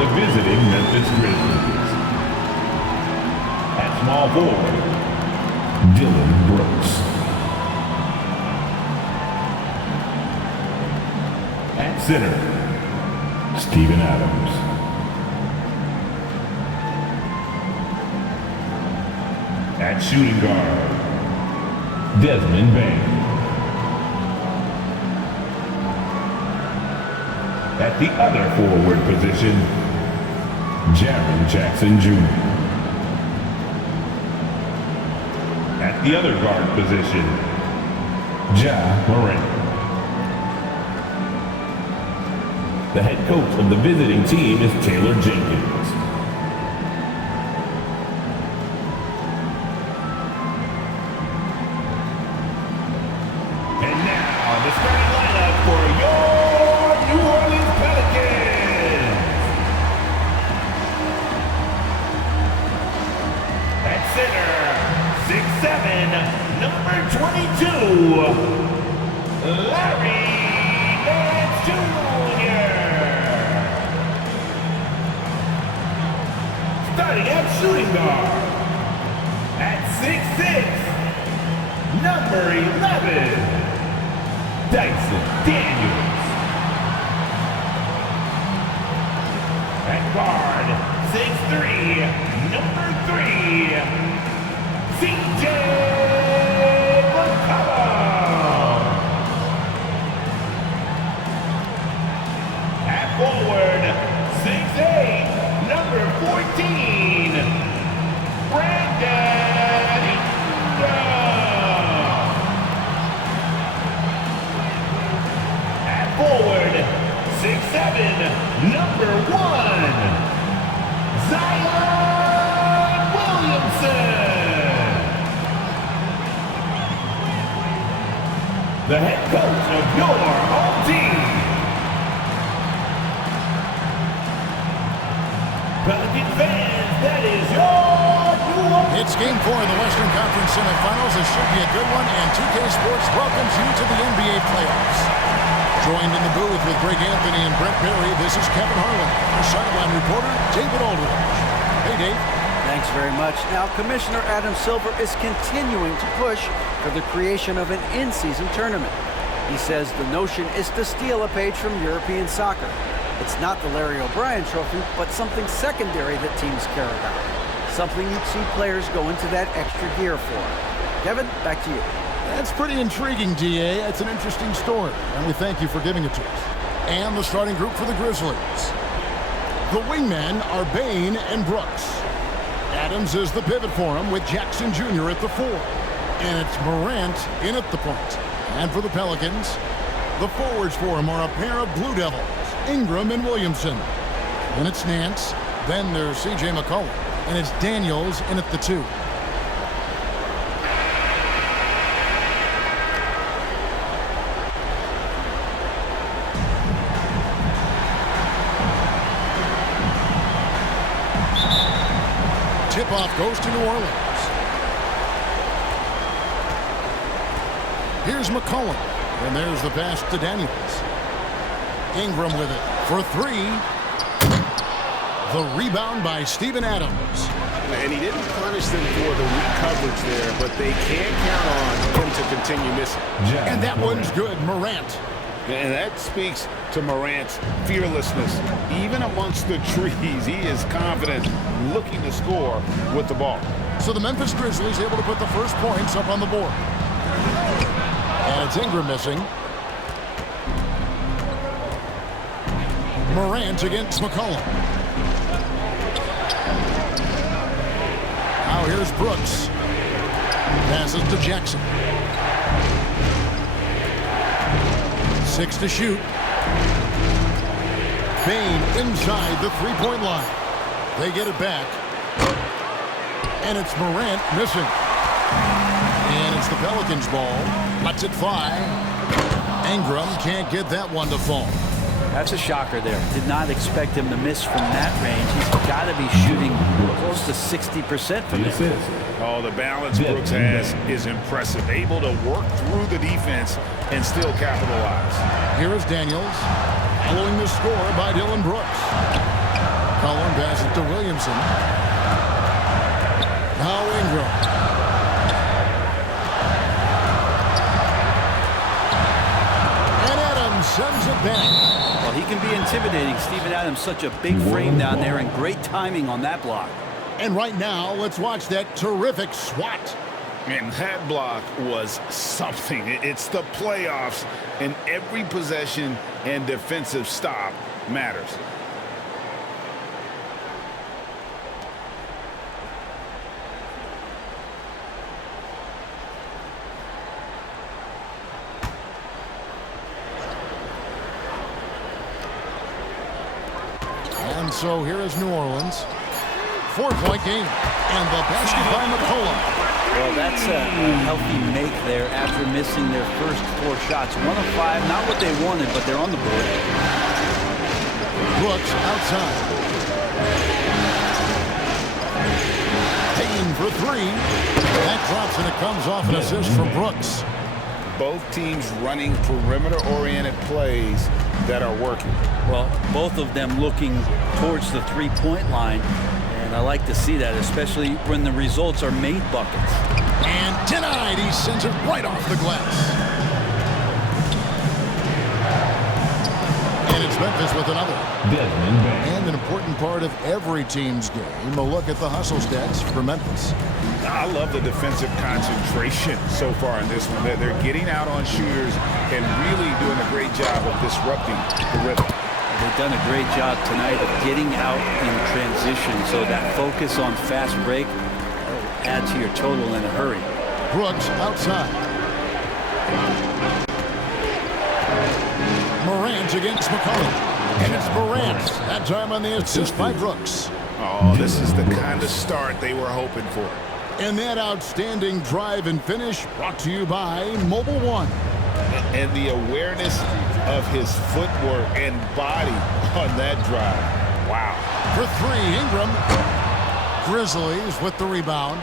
the visiting Memphis Grizzlies. At small forward, Dylan Brooks. At center, Steven Adams. At shooting guard, Desmond Bain. At the other forward position, Jaren Jackson Jr. At the other guard position, Ja Morant. The head coach of the visiting team is Taylor Jenkins. And now, the starting lineup for your New Orleans Pelicans. At center, 6'7", number 22, Larry Nance Jr. Starting at shooting guard, at 6'6", number 11, Dyson Daniels. At guard, 6'3", number 3, CJ McCollum. At forward, 6'8", number 14, Brandon Ingram. At forward, 6'7", number 1, Zion Williamson. The head coach of your home team. Pelican fans, that is your New Orleans. It's Game 4 in the Western Conference semifinals. This should be a good one, and 2K Sports welcomes you to the NBA playoffs. Joined in the booth with Greg Anthony and Brett Berry, this is Kevin Harlan. Our sideline reporter, David Aldridge. Hey, Dave. Thanks very much. Now, Commissioner Adam Silver is continuing to push for the creation of an in-season tournament. He says the notion is to steal a page from European soccer. It's not the Larry O'Brien Trophy, but something secondary that teams care about. Something you'd see players go into that extra gear for. Kevin, back to you. That's pretty intriguing, DA. It's an interesting story, and we thank you for giving it to us. And the starting group for the Grizzlies. The wingmen are Bain and Brooks. Adams is the pivot for him with Jackson Jr. at the 4. And it's Morant in at the point. And for the Pelicans, the forwards for him are a pair of Blue Devils, Ingram and Williamson. Then it's Nance. Then there's CJ McCollum. And it's Daniels in at the 2. Tip-off goes to New Orleans. Here's McCollum. And there's the pass to Daniels. Ingram with it for 3. The rebound by Steven Adams. And he didn't punish them for the weak coverage there, but they can't count on him to continue missing. And that one's good, Morant. And that speaks to Morant's fearlessness. Even amongst the trees, he is confident, looking to score with the ball. So the Memphis Grizzlies able to put the first points up on the board. And it's Ingram missing. Morant against McCollum. Now here's Brooks. Passes to Jackson. 6 to shoot. Bain inside the three-point line. They get it back. And it's Morant missing. And it's the Pelicans' ball. Lets it fly. Ingram can't get that one to fall. That's a shocker there. Did not expect him to miss from that range. He's got to be shooting close to 60% from there. Oh, the balance Brooks has is impressive. Able to work through the defense and still capitalize. Here is Daniels. Following the score by Dylan Brooks. McCollum passes it to Williamson. Now Ingram. And Adams sends it back. Well, he can be intimidating. Steven Adams, such a big frame down there, and great timing on that block. And right now, let's watch that terrific swat. And that block was something. It's the playoffs, and every possession and defensive stop matters. And so here is New Orleans. 4-point game. And the basket by McCollum. Well, that's a healthy make there after missing their first 4 shots. 1 of 5, not what they wanted, but they're on the board. Brooks outside. Payne for 3. That drops, and it comes off an assist from Brooks. Both teams running perimeter-oriented plays that are working. Well, both of them looking towards the three-point line. And I like to see that, especially when the results are made buckets. And denied. He sends it right off the glass. And it's Memphis with another. And an important part of every team's game, a look at the hustle stats for Memphis. I love the defensive concentration so far in this one. They're getting out on shooters and really doing a great job of disrupting the rhythm. They've done a great job tonight of getting out in transition, so that focus on fast break will add to your total in a hurry. Brooks outside. Morant against McCollum. And it's Morant. That time on the assist by Brooks. Oh, this is the kind of start they were hoping for. And that outstanding drive and finish brought to you by Mobile One. And the awareness of his footwork and body on that drive. Wow. For 3, Ingram. Grizzlies with the rebound.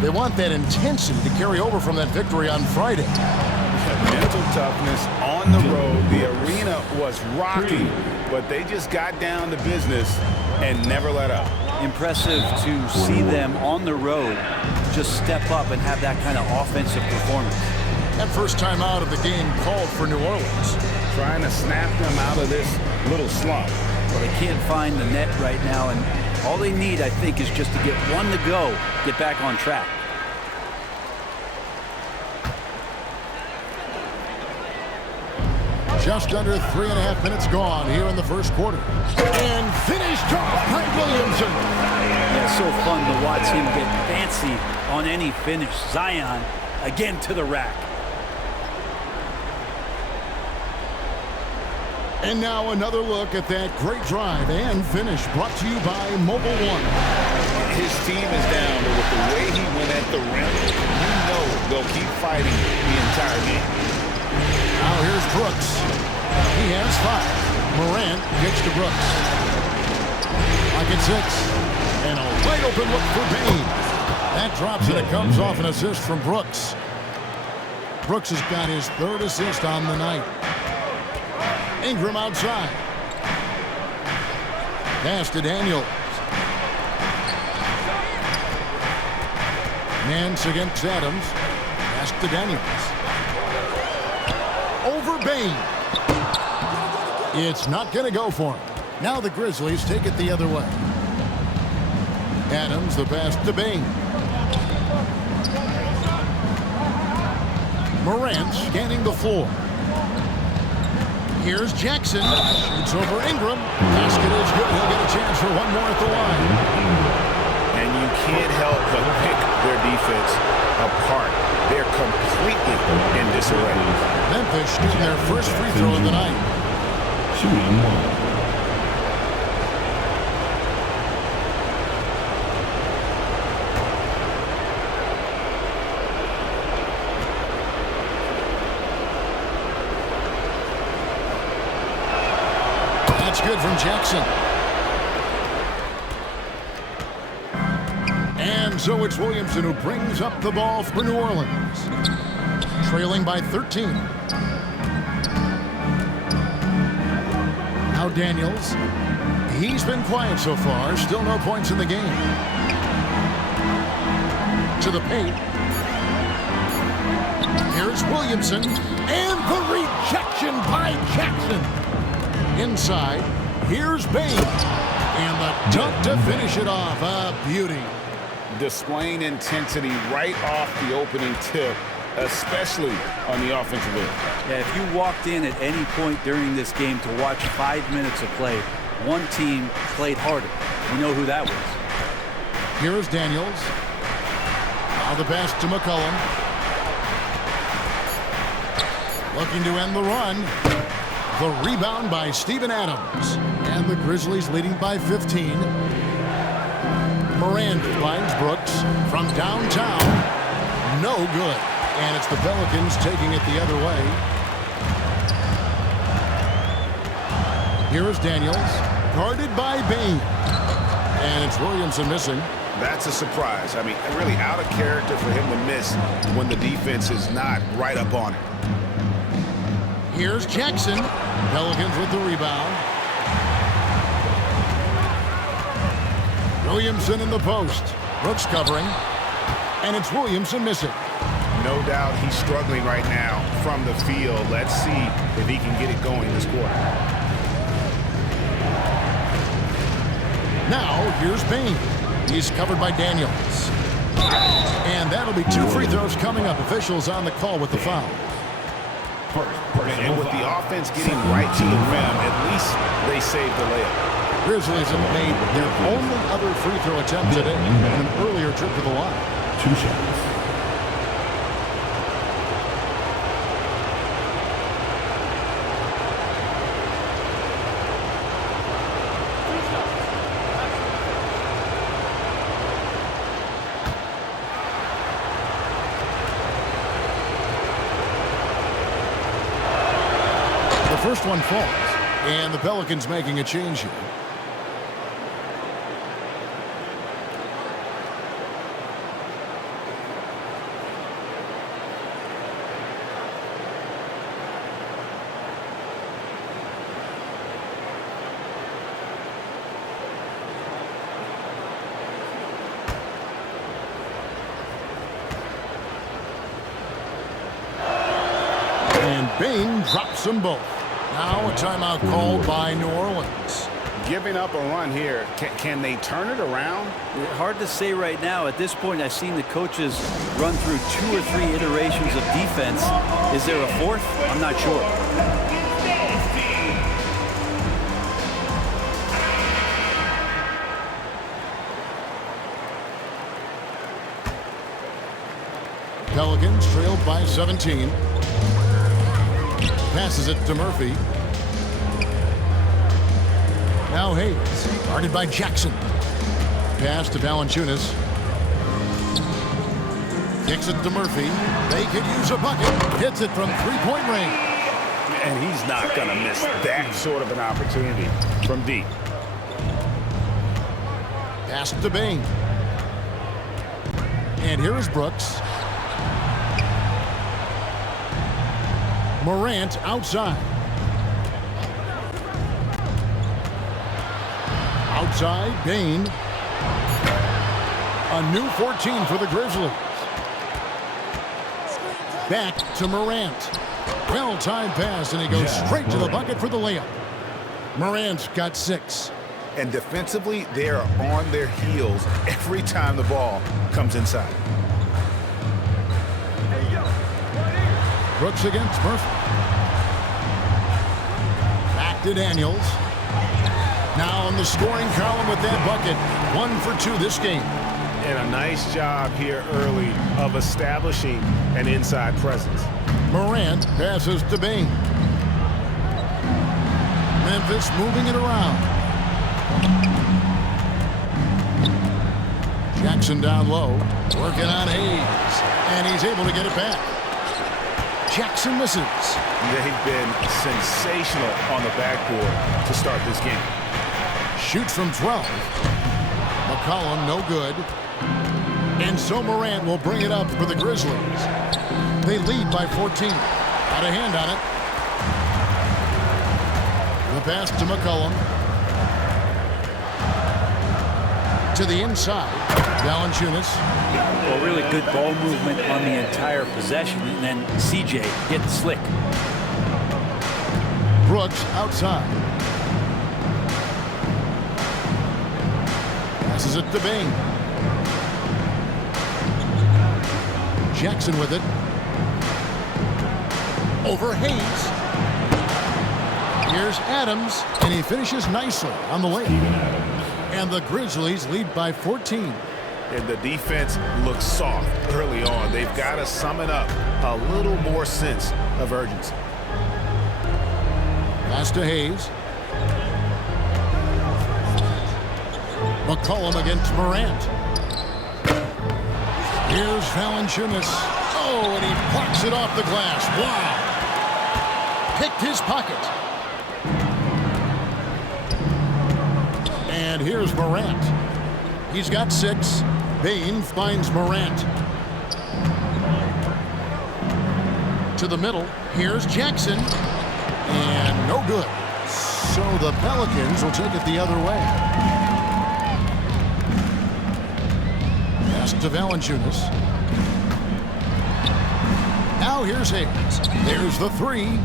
They want that intensity to carry over from that victory on Friday. Mental toughness on the road. The arena was rocky, but they just got down to business and never let up. Impressive to see them on the road just step up and have that kind of offensive performance. That first time out of the game called for New Orleans. Trying to snap them out of this little slump. Well, they can't find the net right now, and all they need, I think, is just to get one to go, get back on track. Just under 3.5 minutes gone here in the first quarter. And finished off by Williamson. Yeah, it's so fun to watch him get fancy on any finish. Zion, again to the rack. And now another look at that great drive and finish brought to you by Mobile One. His team is down, but with the way he went at the rim, you know they'll keep fighting the entire game. Now here's Brooks. He has 5. Morant gets to Brooks. Like it's 6. And a wide open look for Payne. That drops, and it comes off an assist from Brooks. Brooks has got his 3rd assist on the night. Ingram outside. Pass to Daniels. Nance against Adams. Pass to Daniels. Over Bane. It's not going to go for him. Now the Grizzlies take it the other way. Adams, the pass to Bane. Morant scanning the floor. Here's Jackson. Shoots over Ingram. Basket is good. He'll get a chance for one more at the line. And you can't help but pick their defense apart. They're completely in disarray. Memphis shooting their first free throw of the night. Shooting 1. Good from Jackson. And so it's Williamson who brings up the ball for New Orleans. Trailing by 13. Now Daniels. He's been quiet so far. Still no points in the game. To the paint. Here's Williamson. And the rejection by Jackson. Inside. Here's Bain. And the dunk to finish it off. A beauty. Displaying intensity right off the opening tip, especially on the offensive end. Yeah, if you walked in at any point during this game to watch 5 minutes of play, one team played harder. You know who that was. Here's Daniels. Now the pass to McCollum. Looking to end the run. The rebound by Steven Adams. And the Grizzlies leading by 15. Morant finds Brooks from downtown. No good. And it's the Pelicans taking it the other way. Here is Daniels. Guarded by Bain. And it's Williamson missing. That's a surprise. I mean, really out of character for him to miss when the defense is not right up on it. Here's Jackson. Pelicans with the rebound. Williamson in the post. Brooks covering. And it's Williamson missing. No doubt he's struggling right now from the field. Let's see if he can get it going this quarter. Now, here's Bain. He's covered by Daniels. And that'll be 2 free throws coming up. Officials on the call with the foul. And with the offense getting right to the rim, at least they saved the layup. Grizzlies have made their only other free throw attempt today in an earlier trip to the line. 2 shots. The first one falls, and the Pelicans making a change here. And Bain drops them both. Now a timeout called by New Orleans. Giving up a run here. Can they turn it around? Hard to say right now. At this point, I've seen the coaches run through 2 or 3 iterations of defense. Is there a 4th? I'm not sure. Pelicans trailed by 17. Passes it to Murphy. Now Hayes, guarded by Jackson. Pass to Valanciunas. Kicks it to Murphy. They could use a bucket. Hits it from 3-point range. And he's not going to miss that sort of an opportunity from deep. Pass to Bain. And here is Brooks. Morant outside. Outside, Bain. A new 14 for the Grizzlies. Back to Morant. Well-timed pass, and he goes straight to the bucket for the layup. Morant's got 6. And defensively, they are on their heels every time the ball comes inside. Brooks against Murphy. Back to Daniels. Now in the scoring column with that bucket. 1 for 2 this game. And a nice job here early of establishing an inside presence. Morant passes to Bain. Memphis moving it around. Jackson down low. Working on Hayes. And he's able to get it back. Jackson misses. They've been sensational on the backboard to start this game. Shoots from 12. McCollum, no good. And so Morant will bring it up for the Grizzlies. They lead by 14. Got a hand on it. The pass to McCollum. To the inside, Valanciunas. Well, really good ball movement on the entire possession, and then CJ getting slick. Brooks outside. Passes it to Bain. Jackson with it. Over Hayes. Here's Adams, and he finishes nicely on the layup. And the Grizzlies lead by 14. And the defense looks soft early on. They've got to sum it up. A little more sense of urgency. Pass to Hayes. McCollum against Morant. Here's Valanciunas. Oh, and he plucks it off the glass. Wow. Picked his pocket. And here's Morant. He's got 6. Bain finds Morant. To the middle. Here's Jackson. And no good. So the Pelicans will take it the other way. Pass to Valanciunas. Now here's Hayes. There's the 3.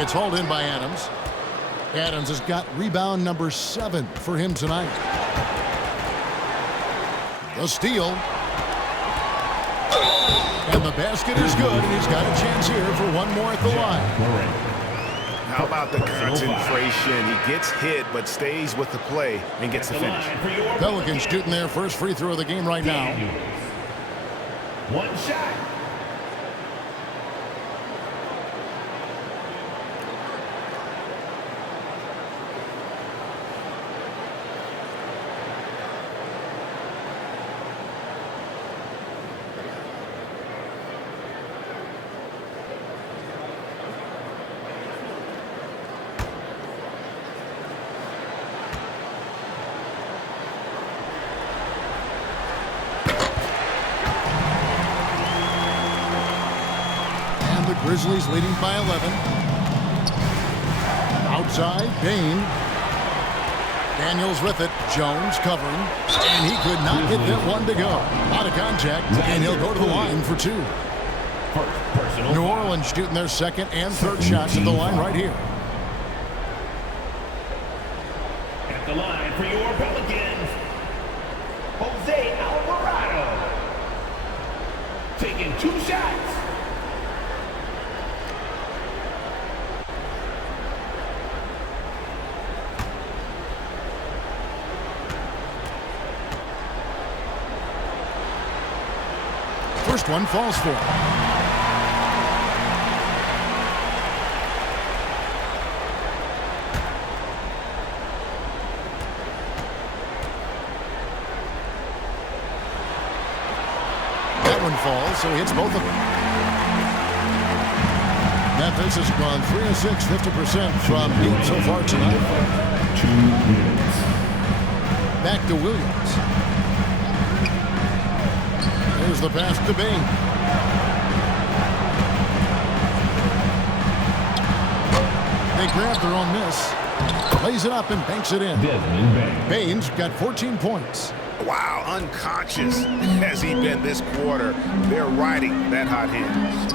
It's hauled in by Adams. Adams has got rebound number 7 for him tonight. The steal. And the basket is good, and he's got a chance here for one more at the line. How about the concentration? He gets hit, but stays with the play and gets the finish. Pelicans shooting their first free throw of the game right now. One shot. Grizzlies leading by 11. Outside, Bain. Daniels with it. Jones covering. And he could not get that one to go. Out of contact, and he'll go to the line for 2. New Orleans shooting their second and third shots at the line right here. At the line for your Pelicans, Jose Alvarado. Taking 2 shots. First one falls for him. That one falls, so he hits both of them. Memphis has gone 3 of 6, 50% from deep so far tonight. 2 minutes. Back to Williams. Here's the pass to Bain. They grab their own miss. Plays it up and banks it in. Bain's got 14 points. Wow, unconscious has he been this quarter. They're riding that hot hand.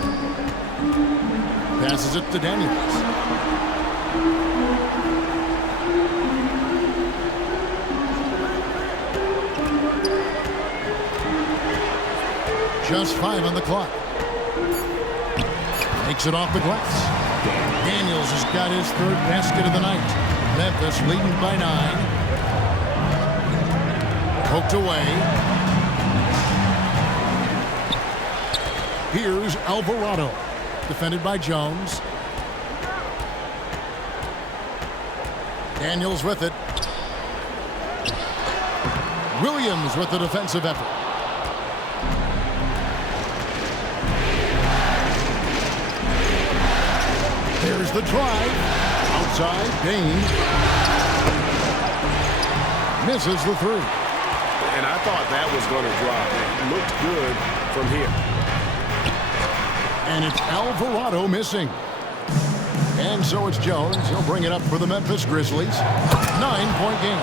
Passes it to Daniels. Just 5 on the clock. Takes it off the glass. Daniels has got his 3rd basket of the night. Memphis leading by 9. Poked away. Here's Alvarado. Defended by Jones. Daniels with it. Williams with the defensive effort. There's the drive. Outside, Bain. Misses the 3. And I thought that was going to drop. It looked good from here. And it's Alvarado missing. And so it's Jones. He'll bring it up for the Memphis Grizzlies. 9-point game.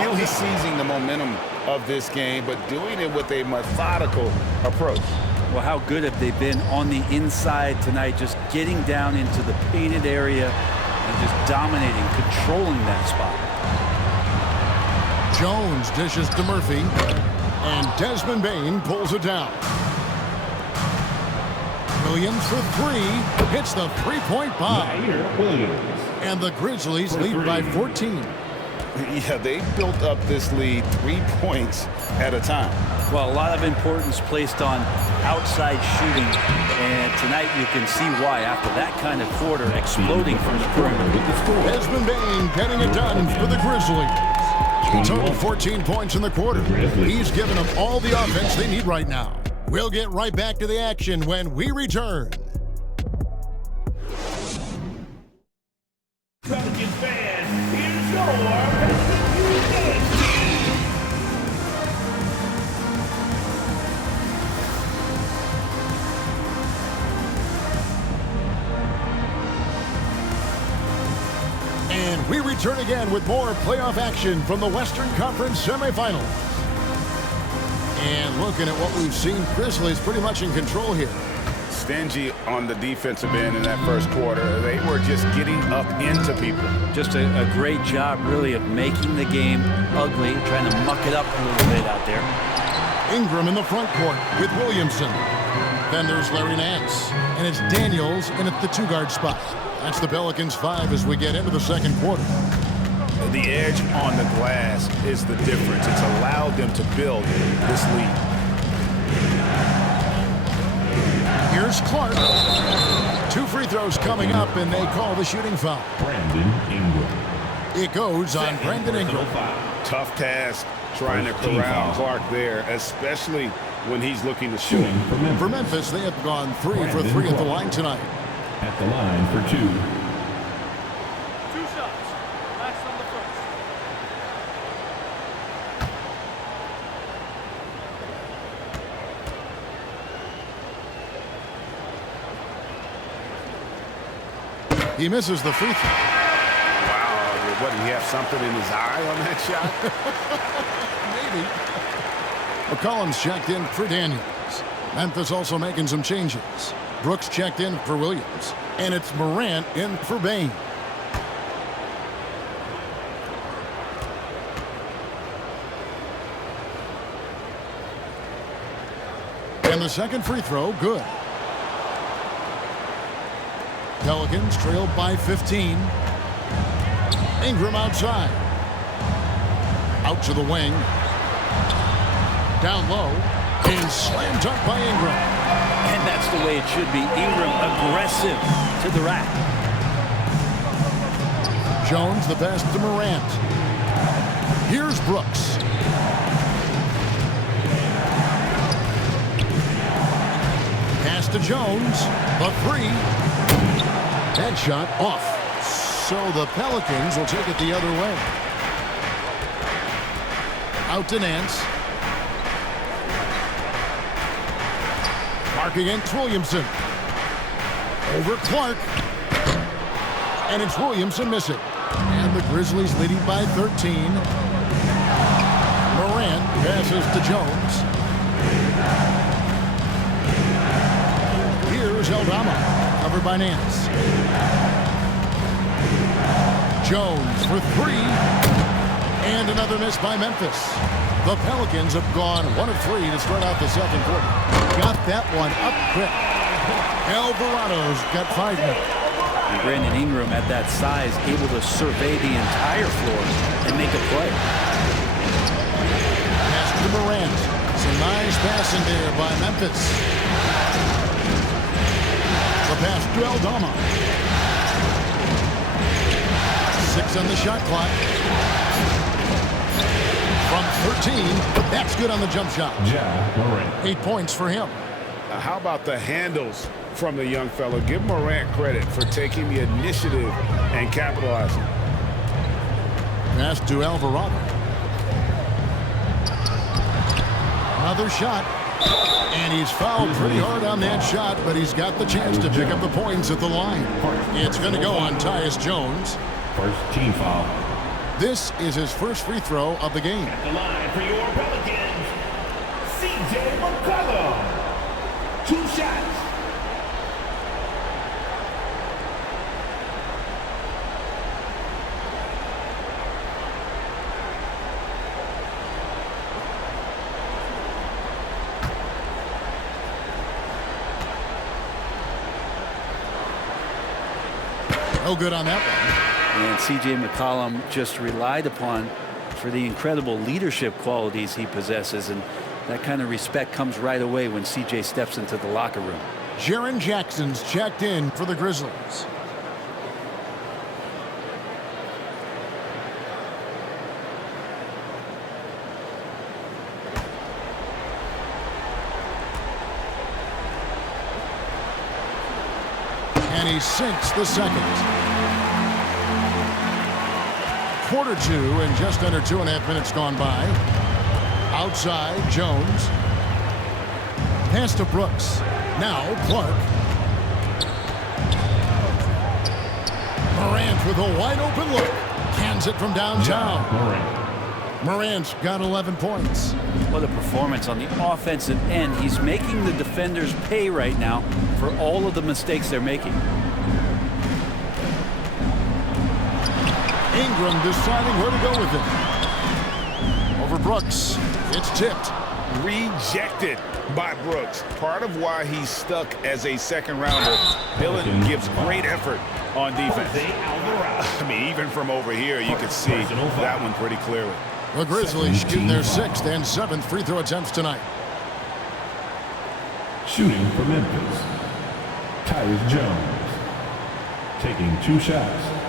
Real He's seizing the momentum of this game, but doing it with a methodical approach. Well, how good have they been on the inside tonight, just getting down into the painted area and just dominating, controlling that spot. Jones dishes to Murphy, and Desmond Bane pulls it down. Williams for three, hits the three-point bomb. Williams. And the Grizzlies lead by 14. Yeah, they built up this lead 3 points at a time. Well, a lot of importance placed on outside shooting, and tonight you can see why after that kind of quarter, exploding from the perimeter. Desmond Bane getting it done for the Grizzlies. He totaled 14 points in the quarter. He's given them all the offense they need right now. We'll get right back to the action when we return. Pelicans fans, here's your And we return again with more playoff action from the Western Conference semifinals. And looking at what we've seen, Grizzlies pretty much in control here. Stingy on the defensive end in that first quarter. They were just getting up into people. Just a great job, really, of making the game ugly, trying to muck it up a little bit out there. Ingram in the front court with Williamson. Then there's Larry Nance. And it's Daniels in at the two-guard spot. That's the Pelicans 5 as we get into the second quarter. The edge on the glass is the difference. It's allowed them to build this lead. Here's Clark. 2 free throws coming up, and they call the shooting foul. Brandon Ingram. It goes on Brandon Ingram. Tough task trying to corral Clark there, especially when he's looking to shoot. For Memphis, they have gone 3 for 3 at the line tonight. At the line for 2. 2 shots. Last on the first. He misses the free throw. Wow, what, did he have something in his eye on that shot? Maybe. McCollum's checked in for Daniels. Memphis also making some changes. Brooks checked in for Williams. And it's Morant in for Bane. And the second free throw, good. Pelicans trailed by 15. Ingram outside. Out to the wing. Down low. And slam dunk by Ingram. And that's the way it should be. Ingram aggressive to the rack. Jones the pass to Morant. Here's Brooks. Pass to Jones. The three. That shot off. So the Pelicans will take it the other way. Out to Nance. Clark against Williamson. Over Clark. And it's Williamson missing. And the Grizzlies leading by 13. Morant passes to Jones. Here's Aldama. Covered by Nance. Jones for three. And another miss by Memphis. The Pelicans have gone 1 of 3 to start out the second quarter. Got that one up quick. Alvarado's got 5 now. And Brandon Ingram at that size, able to survey the entire floor and make a play. Pass to Morant. Some nice passing there by Memphis. The pass to Aldama. 6 on the shot clock. From 13, that's good on the jump shot. 8 points for him. How about the handles from the young fella? Give Morant credit for taking the initiative and capitalizing. Pass to Alvarado. Another shot. And he's fouled pretty hard on that shot, but he's got the chance to pick up the points at the line. It's going to go on Tyus Jones. First team foul. This is his first free throw of the game. At the line for your Pelicans, CJ McCollum. 2 shots. No good on that one. And C.J. McCollum just relied upon for the incredible leadership qualities he possesses, and that kind of respect comes right away when C.J. steps into the locker room. Jaren Jackson's checked in for the Grizzlies. And he sinks the second. Quarter 2 and just under 2.5 minutes gone by. Outside, Jones. Pass to Brooks. Now Clark. Morant with a wide open look. Cans it from downtown. Morant's got 11 points. What a performance on the offensive end. He's making the defenders pay right now for all of the mistakes they're making. Ingram deciding where to go with it. Over Brooks. It's tipped. Rejected by Brooks. Part of why he's stuck as a second rounder. Dillon gives great effort on defense. I mean, even from over here, you could see that one pretty clearly. The Grizzlies shooting their 6th and 7th free throw attempts tonight. Shooting for Memphis, Tyus Jones, taking 2 shots.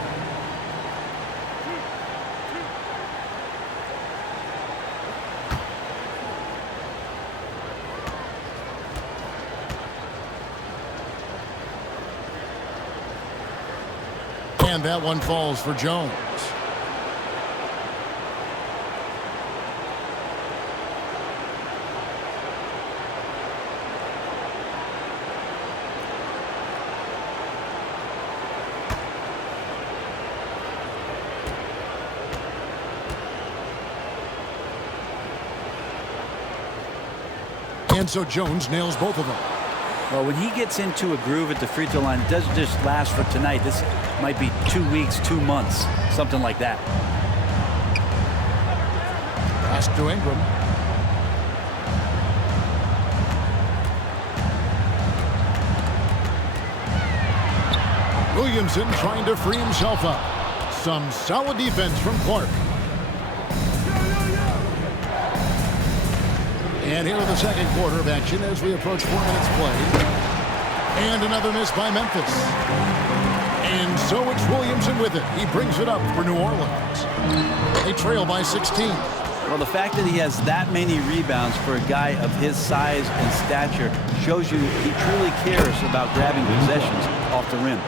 And that one falls for Jones. And so Jones nails both of them. Well, when he gets into a groove at the free throw line, it doesn't just last for tonight. This might be 2 weeks, 2 months, something like that. Pass to Ingram. Williamson trying to free himself up. Some solid defense from Clark. And here in the second quarter of action as we approach 4 minutes played. And another miss by Memphis. And so it's Williamson with it. He brings it up for New Orleans. They trail by 16. Well, the fact that he has that many rebounds for a guy of his size and stature shows you he truly cares about grabbing possessions off the rim.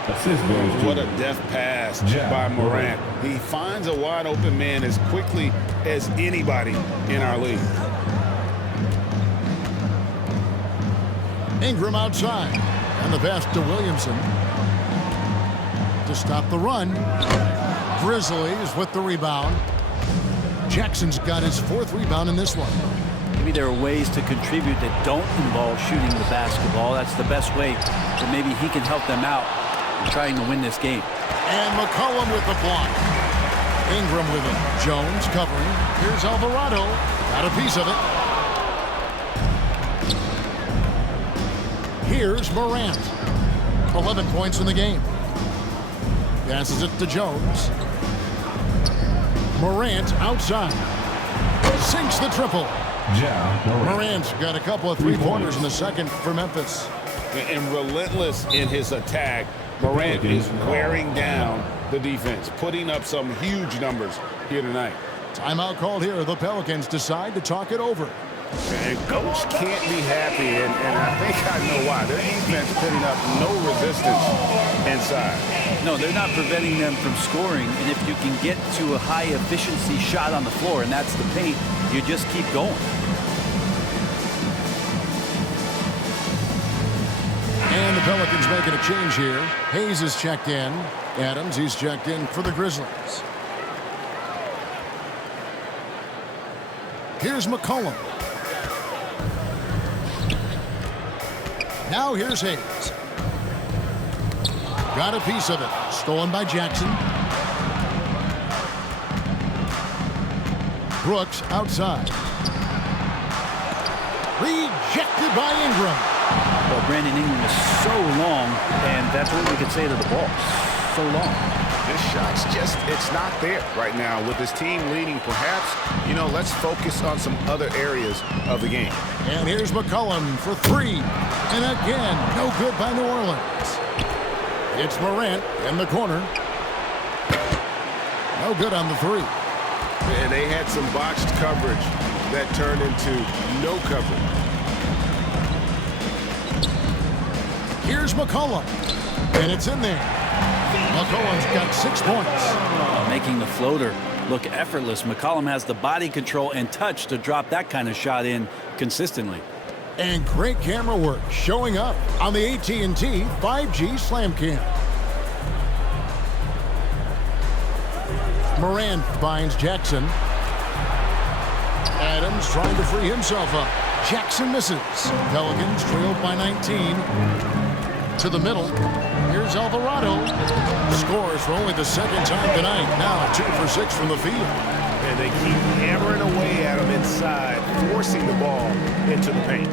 What a deft pass by Morant. He finds a wide open man as quickly as anybody in our league. Ingram outside. And the pass to Williamson. To stop the run. Grizzlies with the rebound. Jackson's got his 4th rebound in this one. Maybe there are ways to contribute that don't involve shooting the basketball. That's the best way that maybe he can help them out in trying to win this game. And McCollum with the block. Ingram with it. Jones covering. Here's Alvarado. Got a piece of it. Here's Morant. 11 points in the game. Passes it to Jones. Morant outside. Sinks the triple. Morant's got a couple of three-pointers in the second for Memphis. And relentless in his attack. Morant is wearing down the defense, putting up some huge numbers here tonight. Timeout called here. The Pelicans decide to talk it over. And coach can't be happy, and I think I know why. Their defense putting up no resistance inside. No, they're not preventing them from scoring, and if you can get to a high-efficiency shot on the floor, and that's the paint, you just keep going. And the Pelicans making a change here. Hayes is checked in. Adams, he's checked in for the Grizzlies. Here's McCollum. Now here's Hayes. Got a piece of it. Stolen by Jackson. Brooks outside. Rejected by Ingram. Well, Brandon Ingram is so long, and that's what we could say to the ball. So long. This shot's just, it's not there right now. With this team leading, perhaps, you know, let's focus on some other areas of the game. And here's McCollum for three. And again, no good by New Orleans. It's Morant in the corner. No good on the three. And they had some botched coverage that turned into no coverage. Here's McCollum. And it's in there. McCollum's got 6 points. Making the floater look effortless. McCollum has the body control and touch to drop that kind of shot in consistently. And great camera work showing up on the AT&T 5G Slam Cam. Morant finds Jackson. Adams trying to free himself up. Jackson misses. Pelicans trailed by 19. To the middle. Here's Alvarado. Scores for only the second time tonight. Now 2 for 6 from the field. And they keep hammering away at him inside, forcing the ball into the paint.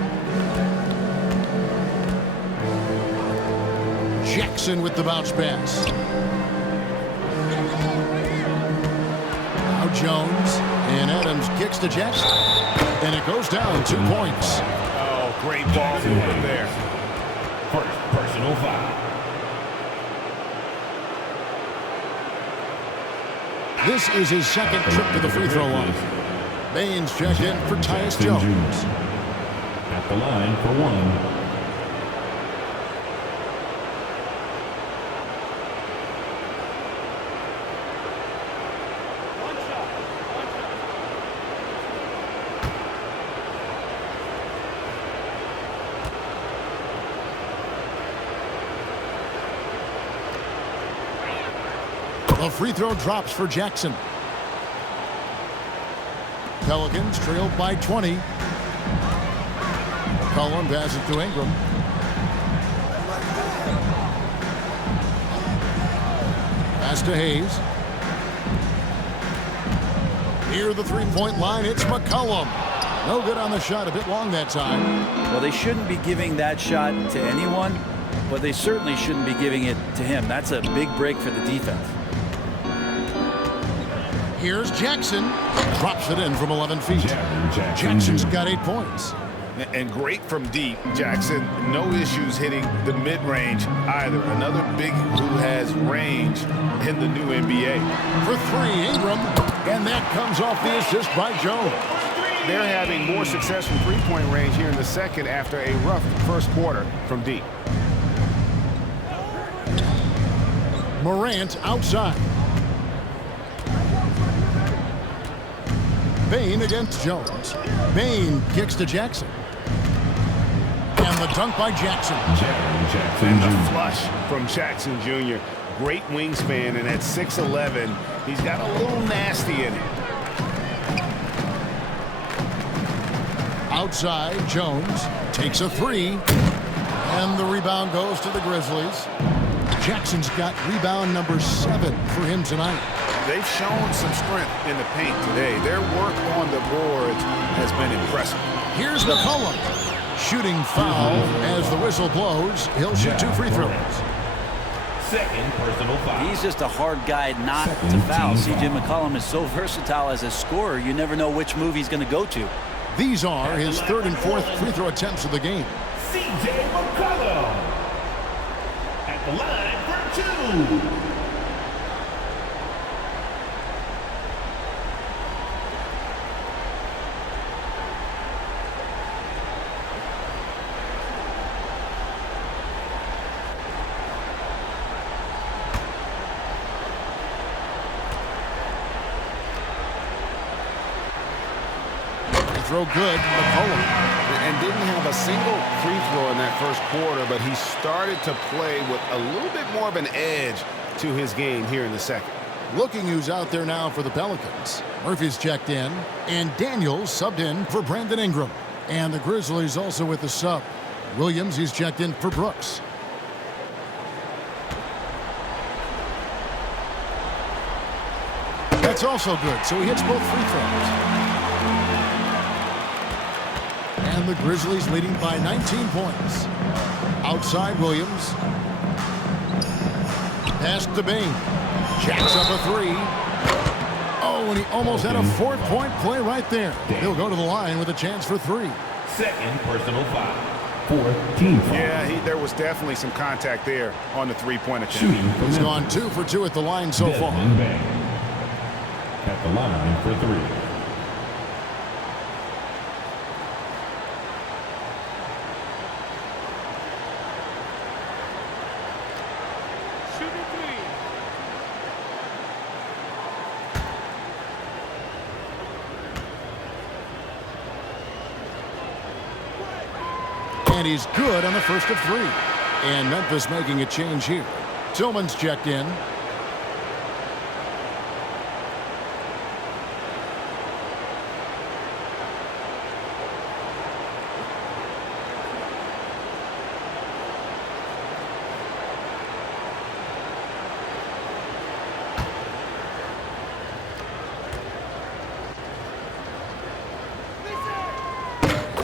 Jackson with the bounce pass. Now Jones. And Adams kicks to Jackson. And it goes down 2 points. Oh, great ball movement there. First personal foul. This is his second trip to the free throw line. Baines checked in for Tyus Jones. At the line for one. A free throw drops for Jackson. Pelicans trailed by 20. McCollum passes to Ingram. Pass to Hayes. Near the three-point line, it's McCollum. No good on the shot, a bit long that time. Well, they shouldn't be giving that shot to anyone, but they certainly shouldn't be giving it to him. That's a big break for the defense. Here's Jackson. Drops it in from 11 feet. Jackson's got 8 points. And great from deep, Jackson. No issues hitting the mid-range either. Another big who has range in the new NBA. For three, Ingram. And that comes off the assist by Jones. They're having more success from three-point range here in the second after a rough first quarter from deep. Morant outside. Bain against Jones. Bain kicks to Jackson. And the dunk by Jackson. And the flush from Jackson Jr. Great wingspan, and at 6'11", he's got a little nasty in it. Outside, Jones takes a three. And the rebound goes to the Grizzlies. Jackson's got rebound number 7 for him tonight. They've shown some strength in the paint today. Their work on the boards has been impressive. Here's McCollum. Shooting foul as the whistle blows. He'll shoot 2 free throws. Second personal foul. He's just a hard guy not to foul. C.J. McCollum is so versatile as a scorer, you never know which move he's going to go to. These are his 3rd and 4th free throw attempts of the game. C.J. McCollum. At the line for 2. Throw good, McCollum. And didn't have a single free throw in that first quarter, but he started to play with a little bit more of an edge to his game here in the second. Looking who's out there now for the Pelicans. Murphy's checked in, and Daniels subbed in for Brandon Ingram. And the Grizzlies also with the sub. Williams, he's checked in for Brooks. That's also good, so he hits both free throws. And the Grizzlies leading by 19 points. Outside Williams. Pass to Bain. Jacks up a three. Oh, and he almost had a 4-point play right there. He'll go to the line with a chance for three. Second personal foul. Fourth team foul. Yeah, there was definitely some contact there on the three-point attempt. Shooting from He's gone 2 for 2 at the line so far. Desmond Bain. At the line for three. Shooting three. And he's good on the first of three. And Memphis making a change here. Tillman's checked in.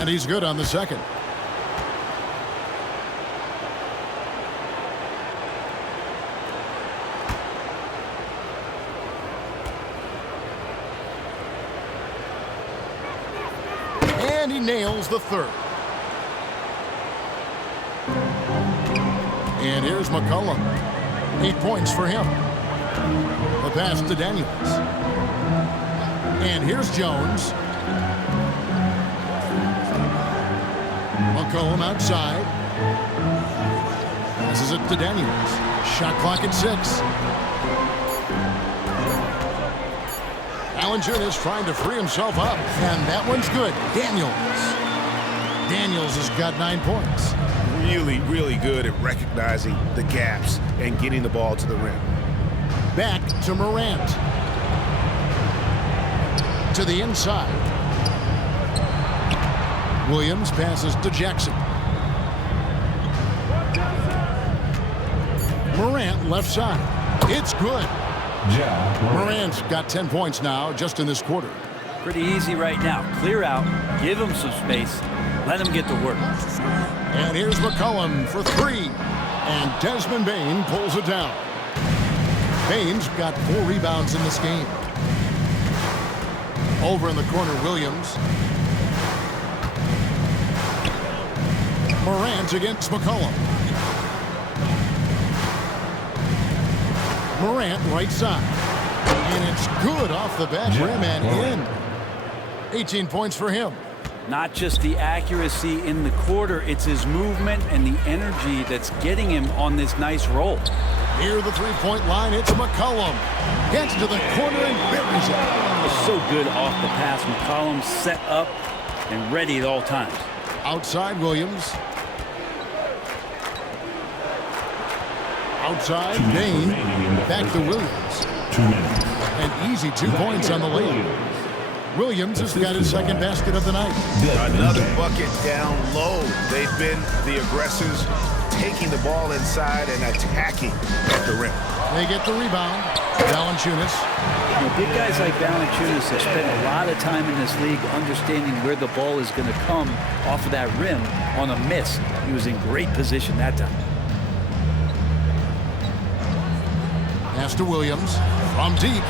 And he's good on the second. And he nails the third. And here's McCollum. 8 points for him. The pass to Daniels. And here's Jones. McCollum outside. Passes it to Daniels. Shot clock at 6. Valanciunas trying to free himself up. And that one's good. Daniels has got 9 points. Really, really good at recognizing the gaps and getting the ball to the rim. Back to Morant. To the inside. Williams passes to Jackson. Morant left side. It's good. Morant's got 10 points now just in this quarter. Pretty easy right now. Clear out, give him some space, let him get to work. And here's McCollum for three. And Desmond Bain pulls it down. Bain's got 4 rebounds in this game. Over in the corner, Williams. Morant against McCollum. Morant right side. And it's good off the back rim and in. 18 points for him. Not just the accuracy in the quarter, it's his movement and the energy that's getting him on this nice roll. Near the three-point line, it's McCollum. Gets to the corner and buries it. It's so good off the pass. McCollum set up and ready at all times. Outside Williams. Outside Bain. Back to Williams. 2 minutes. An easy 2 points on the lead. Williams has got his second basket of the night. Another bucket down low. They've been the aggressors, taking the ball inside and attacking at the rim. They get the rebound. Valanciunas. You know, big guys like Valanciunas have spent a lot of time in this league understanding where the ball is going to come off of that rim on a miss. He was in great position that time. Pass to Williams from deep.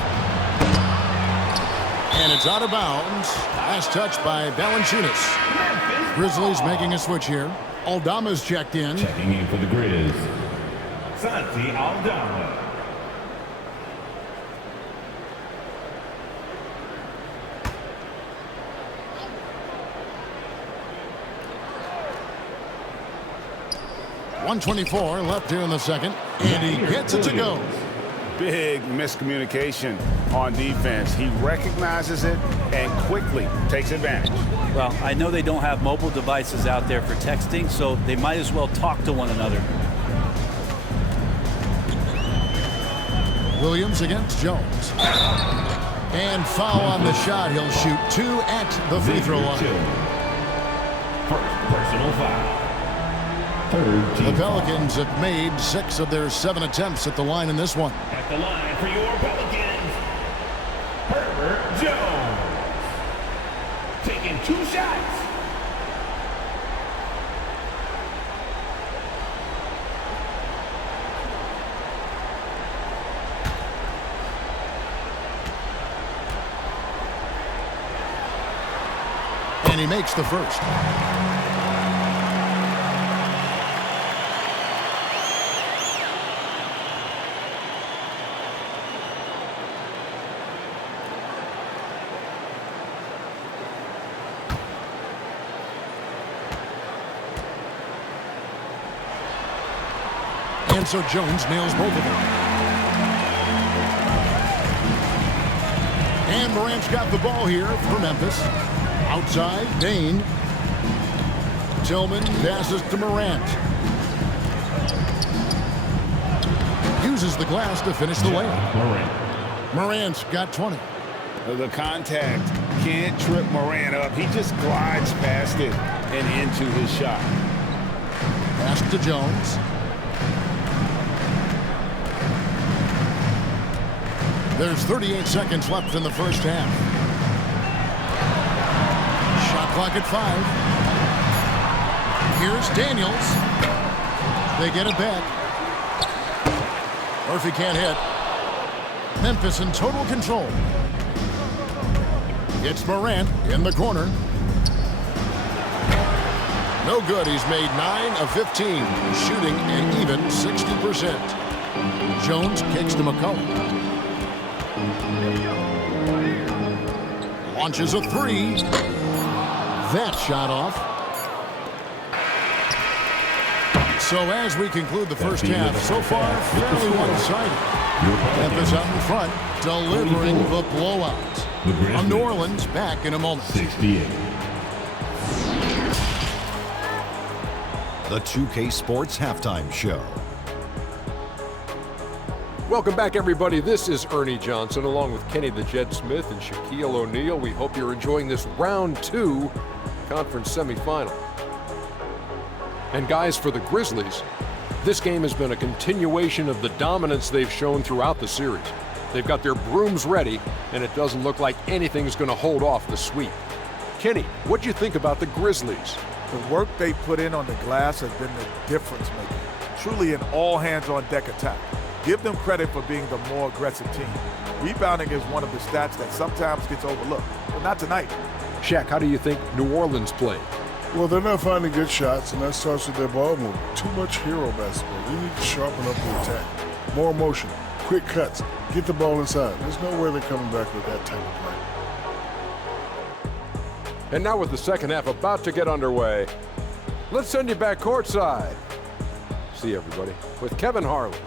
And it's out of bounds. Last touch by Valanciunas. Grizzlies making a switch here. Aldama's checked in. Checking in for the Grizz. Santi Aldama. .124 left here in the second. And he gets it to go. Big miscommunication on defense. He recognizes it and quickly takes advantage. Well, I know they don't have mobile devices out there for texting, so they might as well talk to one another. Williams against Jones. And foul on the shot. He'll shoot 2 at the free throw line. First personal foul. Third team The Pelicans have made 6 of their 7 attempts at the line in this one. At the line for your Pelicans, Herbert Jones. Taking 2 shots. And he makes the first. And so Jones nails both of them. And Morant's got the ball here for Memphis. Outside, Dane. Tillman passes to Morant. Uses the glass to finish the layup. Morant's got 20. The contact can't trip Morant up. He just glides past it and into his shot. Pass to Jones. There's 38 seconds left in the first half. Shot clock at 5. Here's Daniels. They get it back. Murphy can't hit. Memphis in total control. It's Morant in the corner. No good. He's made 9 of 15, shooting an even 60%. Jones kicks to McCollum. Launches a 3. That shot off. So as we conclude the first half, so far fairly one-sided. Memphis out in front, delivering the blowout. New Orleans back in a moment. 68. The 2K Sports Halftime Show. Welcome back, everybody. This is Ernie Johnson along with Kenny the Jet Smith and Shaquille O'Neal. We hope you're enjoying this round 2 conference semifinal. And guys, for the Grizzlies, this game has been a continuation of the dominance they've shown throughout the series. They've got their brooms ready, and it doesn't look like anything's going to hold off the sweep. Kenny, what'd you think about the Grizzlies? The work they put in on the glass has been the difference maker. Truly an all-hands-on-deck attack. Give them credit for being the more aggressive team. Rebounding is one of the stats that sometimes gets overlooked, but not tonight. Shaq, how do you think New Orleans played? Well, they're not finding good shots, and that starts with their ball movement. Too much hero basketball. They need to sharpen up the attack. More motion, quick cuts, get the ball inside. There's no way they're coming back with that type of play. And now with the second half about to get underway, let's send you back courtside. See everybody with Kevin Harlan.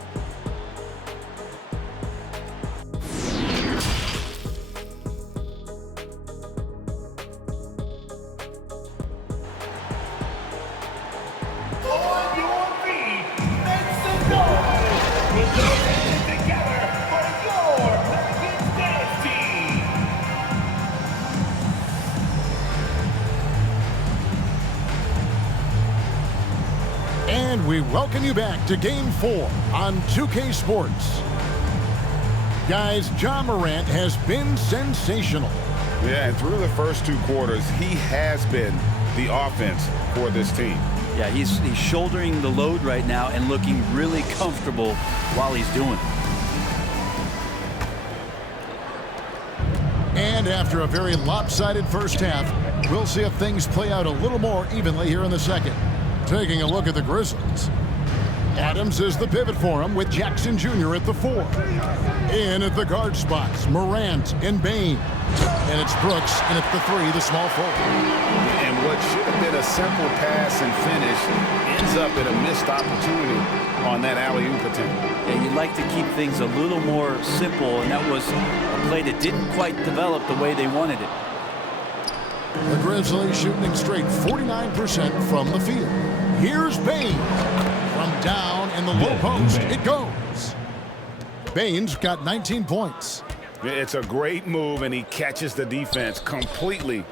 And we welcome you back to Game 4 on 2K Sports. Guys, Ja Morant has been sensational. Yeah, and through the first 2 quarters, he has been the offense for this team. Yeah, he's shouldering the load right now and looking really comfortable while he's doing it. And after a very lopsided first half, we'll see if things play out a little more evenly here in the second. Taking a look at the Grizzlies. Adams is the pivot for him with Jackson Jr. at the 4. In at the guard spots, Morant and Bane. And it's Brooks in at the 3, the small forward. And what should have been a simple pass and finish ends up in a missed opportunity on that alley-oop attempt. Yeah, you'd like to keep things a little more simple, and that was a play that didn't quite develop the way they wanted it. The Grizzlies shooting straight 49% from the field. Here's Bane. From down in the low post, it goes. Bane's got 19 points. It's a great move, and he catches the defense completely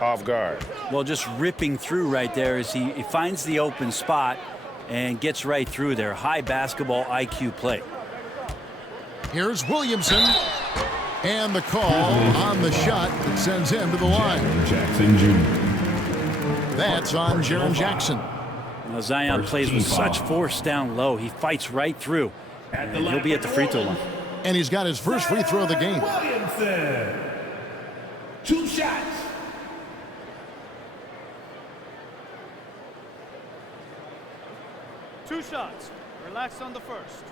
off guard. Well, just ripping through right there as he finds the open spot and gets right through there. High basketball IQ play. Here's Williamson. And the call on the shot that sends him to the line. Jackson Jr. That's on Jaren Jackson. Now Zion plays with such force down low. He fights right through. And he'll be at the free throw line. And he's got his first free throw of the game. Williamson. 2 shots. Two shots. Relax on the first.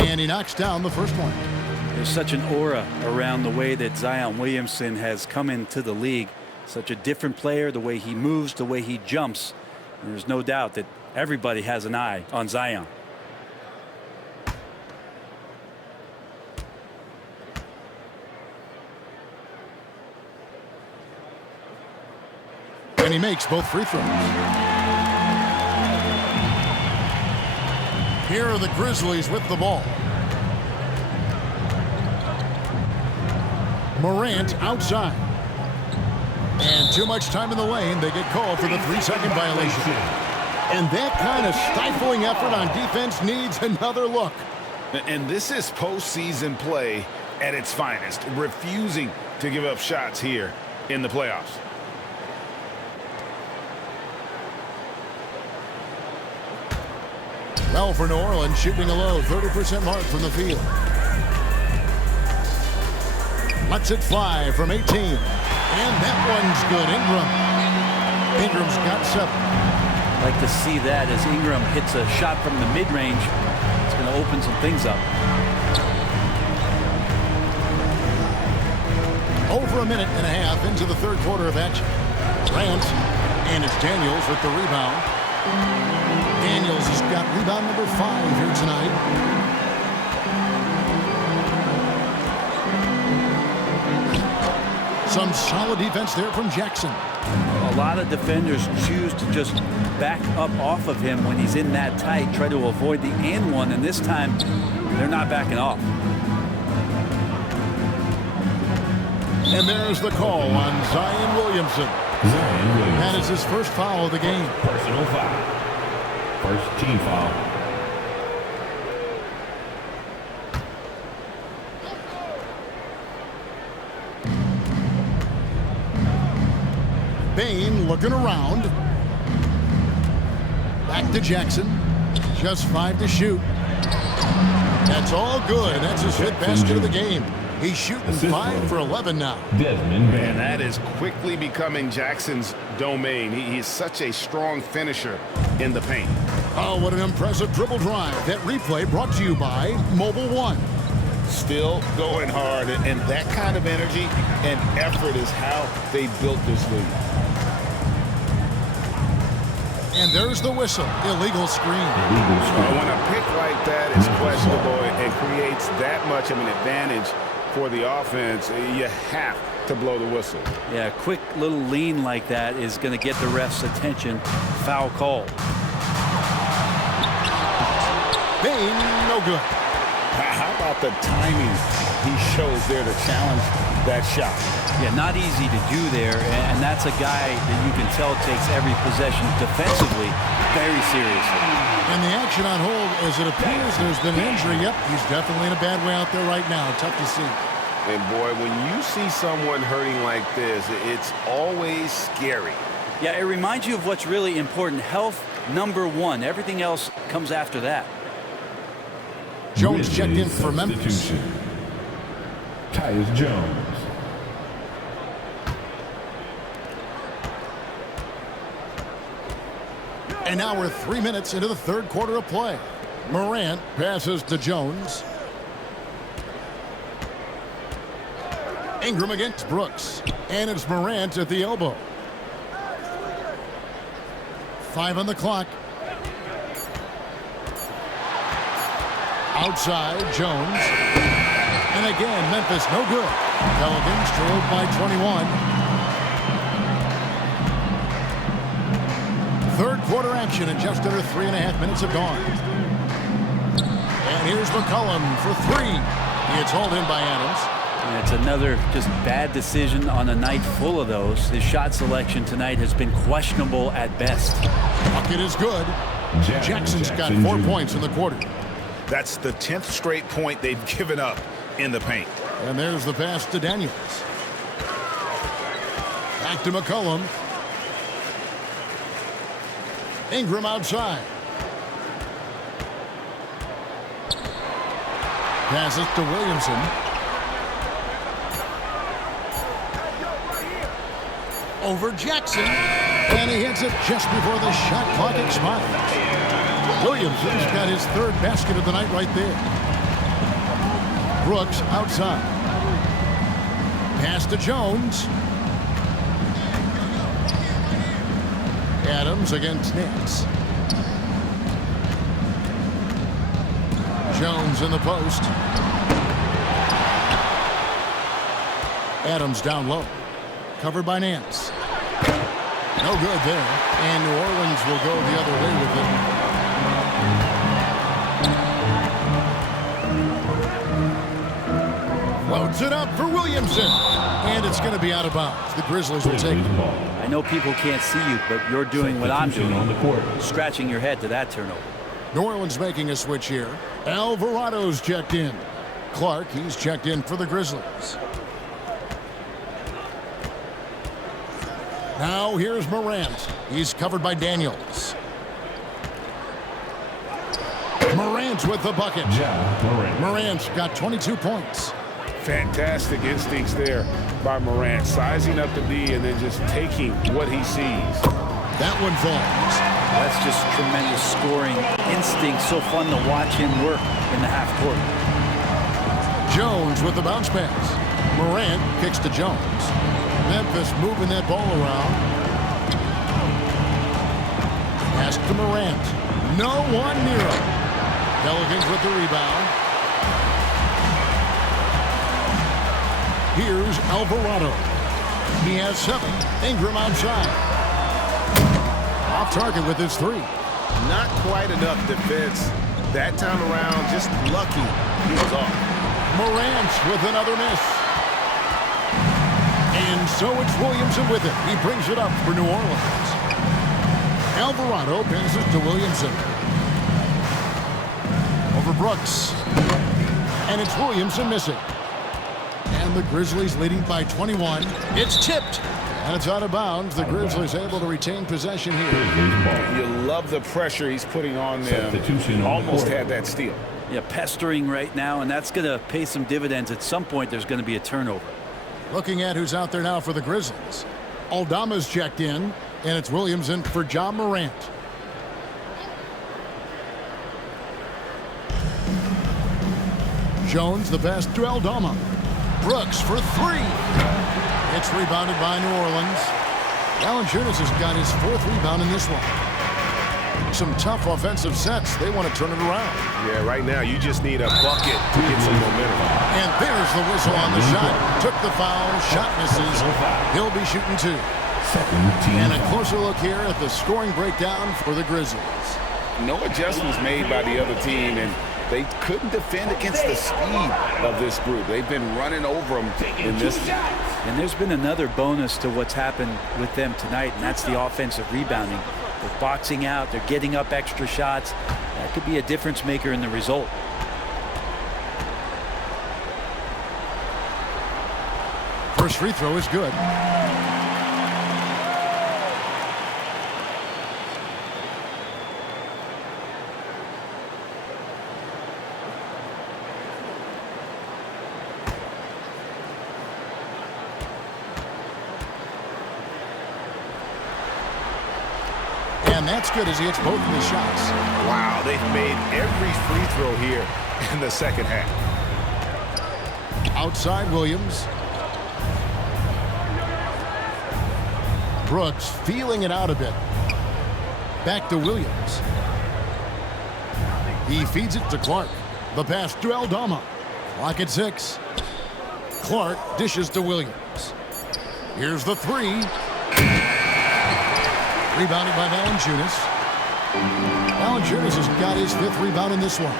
And he knocks down the first one. There's such an aura around the way that Zion Williamson has come into the league. Such a different player, the way he moves, the way he jumps. And there's no doubt that everybody has an eye on Zion. And he makes both free throws. Here are the Grizzlies with the ball. Morant outside. And too much time in the lane. They get called for the 3-second violation. And that kind of stifling effort on defense needs another look. And this is postseason play at its finest, refusing to give up shots here in the playoffs. Well, for New Orleans, shooting a low 30% mark from the field. Lets it fly from 18. And that one's good. Ingram's got 7. I'd like to see that as Ingram hits a shot from the mid-range. It's going to open some things up. Over a minute and a half into the third quarter of action. Grant, and it's Daniels with the rebound. Daniels has got rebound number 5 here tonight. Some solid defense there from Jackson. A lot of defenders choose to just back up off of him when he's in that tight, try to avoid the and one, and this time they're not backing off. And there's the call on Zion Williamson. That is his first foul of the game. Personal foul. First team foul. Bane looking around. Back to Jackson. Just 5 to shoot. That's all good. That's his 5th basket of the game. He's shooting 5 for 11 now. And that is quickly becoming Jackson's domain. He's such a strong finisher in the paint. Oh, what an impressive dribble drive. That replay brought to you by Mobile One. Still going hard, and that kind of energy and effort is how they built this league. And there's the whistle. Illegal screen. When a pick like that is questionable and creates that much of an advantage for the offense, you have to blow the whistle. Yeah, a quick little lean like that is going to get the ref's attention. Foul call. Bane, no good. How about the timing he shows there to challenge that shot? Yeah, not easy to do there, and that's a guy that you can tell takes every possession defensively very seriously. And the action on hold, as it appears there's been an injury. Yep, he's definitely in a bad way out there right now. Tough to see. And boy, when you see someone hurting like this, it's always scary. Yeah, it reminds you of what's really important. Health, number 1. Everything else comes after that. Jones checked in for Memphis. Tyus Jones. And now we're 3 minutes into the third quarter of play. Morant passes to Jones. Ingram against Brooks. And it's Morant at the elbow. 5 on the clock. Outside, Jones. And again, Memphis no good. Pelicans trailed by 21. Third-quarter action, and just under 3.5 minutes have gone. And here's McCollum for three. It's hauled in by Adams. And it's another just bad decision on a night full of those. His shot selection tonight has been questionable at best. Bucket is good. Jackson's got 4 points in the quarter. That's the 10th straight point they've given up in the paint. And there's the pass to Daniels. Back to McCollum. Ingram outside. Pass it to Williamson. Over Jackson. And he hits it just before the shot clock expires. Williamson's got his third basket of the night right there. Brooks outside. Pass to Jones. Adams against Nance. Jones in the post. Adams down low. Covered by Nance. No good there. And New Orleans will go the other way with it. Loads it up for Williamson. And it's going to be out of bounds. The Grizzlies will take it. I know people can't see you, but you're doing what I'm doing. On the court. Scratching your head to that turnover. New Orleans making a switch here. Alvarado's checked in. Clark, he's checked in for the Grizzlies. Now here's Morant. He's covered by Daniels. Morant's with the bucket. Morant's got 22 points. Fantastic instincts there by Morant, sizing up the D and then just taking what he sees. That one falls. That's just tremendous scoring instinct. So fun to watch him work in the half court. Jones with the bounce pass. Morant kicks to Jones. Memphis moving that ball around. Pass to Morant. No one near him. Pelicans with the rebound. Here's Alvarado. He has 7. Ingram outside. Off target with his 3. Not quite enough defense. That time around, just lucky he was off. Morant with another miss. And so it's Williamson with it. He brings it up for New Orleans. Alvarado passes to Williamson. Over Brooks. And it's Williamson missing. And the Grizzlies leading by 21. It's tipped. And it's out of bounds. The Grizzlies able to retain possession here. You love the pressure he's putting on them. Almost had that steal. Yeah, pestering right now, and that's going to pay some dividends. At some point, there's going to be a turnover. Looking at who's out there now for the Grizzlies. Aldama's checked in, and it's Williamson for John Morant. Jones, the pass to Aldama. Brooks for 3. It's rebounded by New Orleans. Valanciunas has got his 4th rebound in this one. Some tough offensive sets. They want to turn it around. Yeah, right now you just need a bucket to get some momentum. And there's the whistle on the shot. Took the foul. Shot misses. He'll be shooting 2. And a closer look here at the scoring breakdown for the Grizzlies. No adjustments made by the other team, and they couldn't defend against the speed of this group. They've been running over them in this. And there's been another bonus to what's happened with them tonight, and that's the offensive rebounding. They're boxing out. They're getting up extra shots. That could be a difference maker in the result. First free throw is good. And that's good as he hits both of his shots. Wow, they've made every free throw here in the second half. Outside Williams. Brooks feeling it out a bit. Back to Williams. He feeds it to Clark. The pass to Aldama. Clock at 6. Clark dishes to Williams. Here's the 3. Rebounded by Valanciunas. Valanciunas has got his 5th rebound in this one.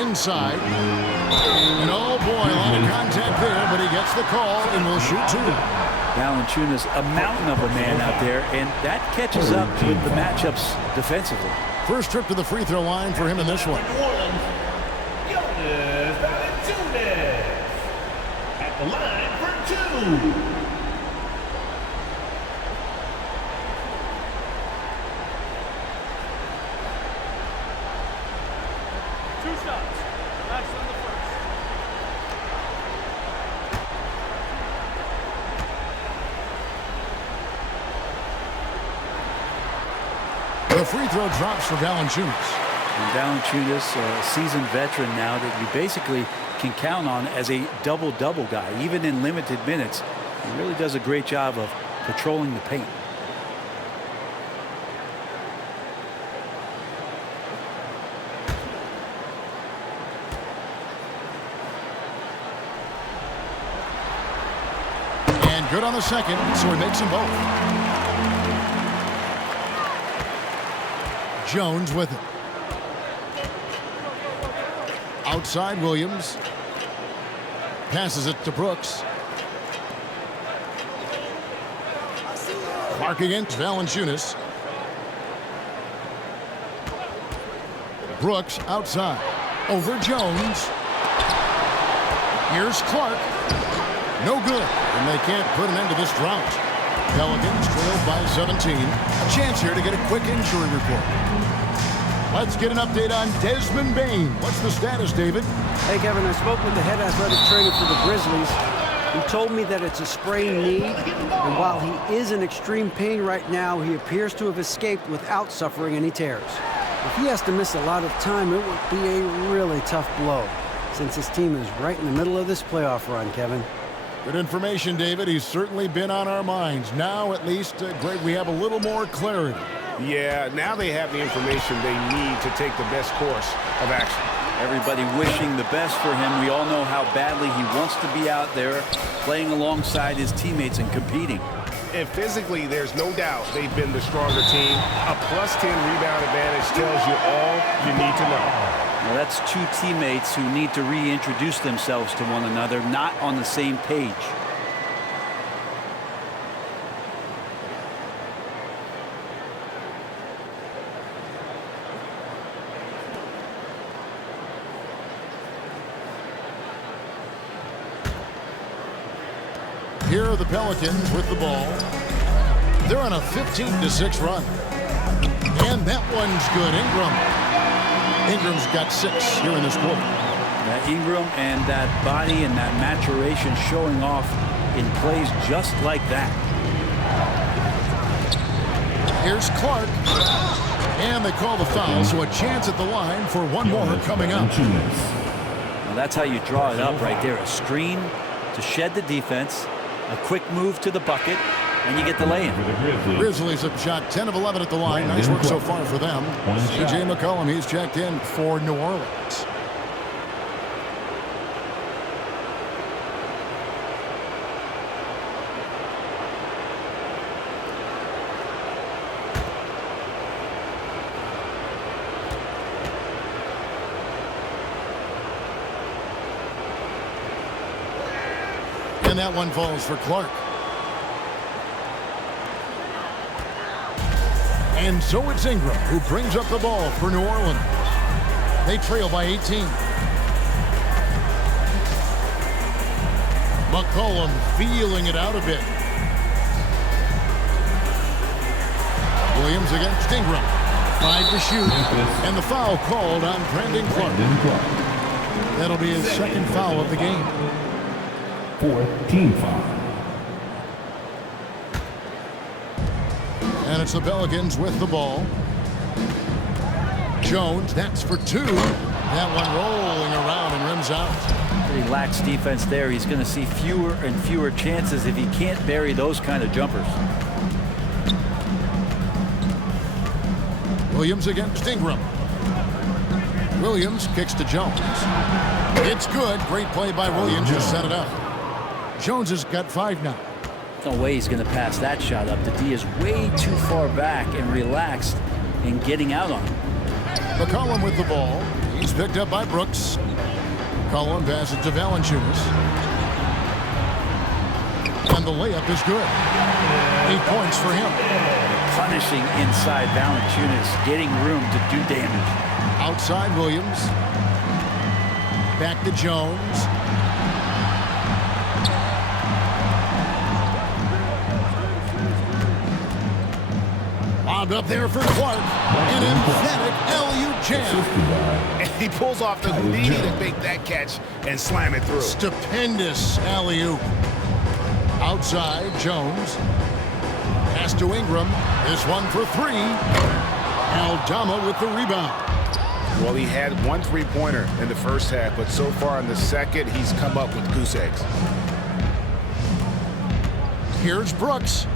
Inside. And oh boy, a lot of contact there, but he gets the call and will shoot 2. Valanciunas, a mountain of a man out there, and that catches up with the matchups defensively. First trip to the free throw line for him in this one. At the line for 2. The free throw drops for Valanciunas. And Valanciunas, a seasoned veteran now that you basically can count on as a double-double guy, even in limited minutes. He really does a great job of patrolling the paint. And good on the second, so he makes them both. Jones with it. Outside Williams. Passes it to Brooks. Clark against Valanciunas. Brooks outside. Over Jones. Here's Clark. No good. And they can't put an end to this drought. Pelicans trailed by 17. A chance here to get a quick injury report. Let's get an update on Desmond Bane. What's the status, David? Hey, Kevin, I spoke with the head athletic trainer for the Grizzlies. He told me that it's a sprained knee, and while he is in extreme pain right now, he appears to have escaped without suffering any tears. If he has to miss a lot of time, it would be a really tough blow, since his team is right in the middle of this playoff run, Kevin. Good information, David. He's certainly been on our minds. Now, at least, Greg, we have a little more clarity. Yeah, now they have the information they need to take the best course of action. Everybody wishing the best for him. We all know how badly he wants to be out there playing alongside his teammates and competing. And physically, there's no doubt they've been the stronger team. A +10 rebound advantage tells you all you need to know. Well, that's two teammates who need to reintroduce themselves to one another, not on the same page. Here are the Pelicans with the ball. They're on a 15-6 run. And that one's good. Ingram's got 6 here in this quarter. Ingram and that body and that maturation showing off in plays just like that. Here's Clark. And they call the foul, so a chance at the line for one more coming up. Well, that's how you draw it up right there. A screen to shed the defense, a quick move to the bucket, and you get the lay-in. Grizzlies have shot 10 of 11 at the line. Nice work so far for them. C.J. McCollum, he's checked in for New Orleans. And that one falls for Clark. And so it's Ingram who brings up the ball for New Orleans. They trail by 18. McCollum feeling it out a bit. Williams against Ingram. 5 to shoot. And the foul called on Brandon Clark. That'll be his second foul of the game. 4th team foul. And it's the Pelicans with the ball. Jones, that's for 2. That one rolling around and rims out. He lacks defense there. He's going to see fewer and fewer chances if he can't bury those kind of jumpers. Williams against Ingram. Williams kicks to Jones. It's good. Great play by Williams to set it up. Jones has got 5 now. No way he's going to pass that shot up. The D is way too far back and relaxed in getting out on him. McCollum with the ball. He's picked up by Brooks. McCollum passes to Valanciunas. And the layup is good. 8 points for him. Punishing inside Valanciunas, getting room to do damage. Outside Williams. Back to Jones. Lobbed up there for Clark. An emphatic LU jam. And he pulls off the knee to make that catch and slam it through. Stupendous alley-oop. Outside, Jones. Pass to Ingram. This one for 3. Aldama with the rebound. Well, he had 1 3-pointer in the first half, but so far in the second, he's come up with goose eggs. Here's Brooks.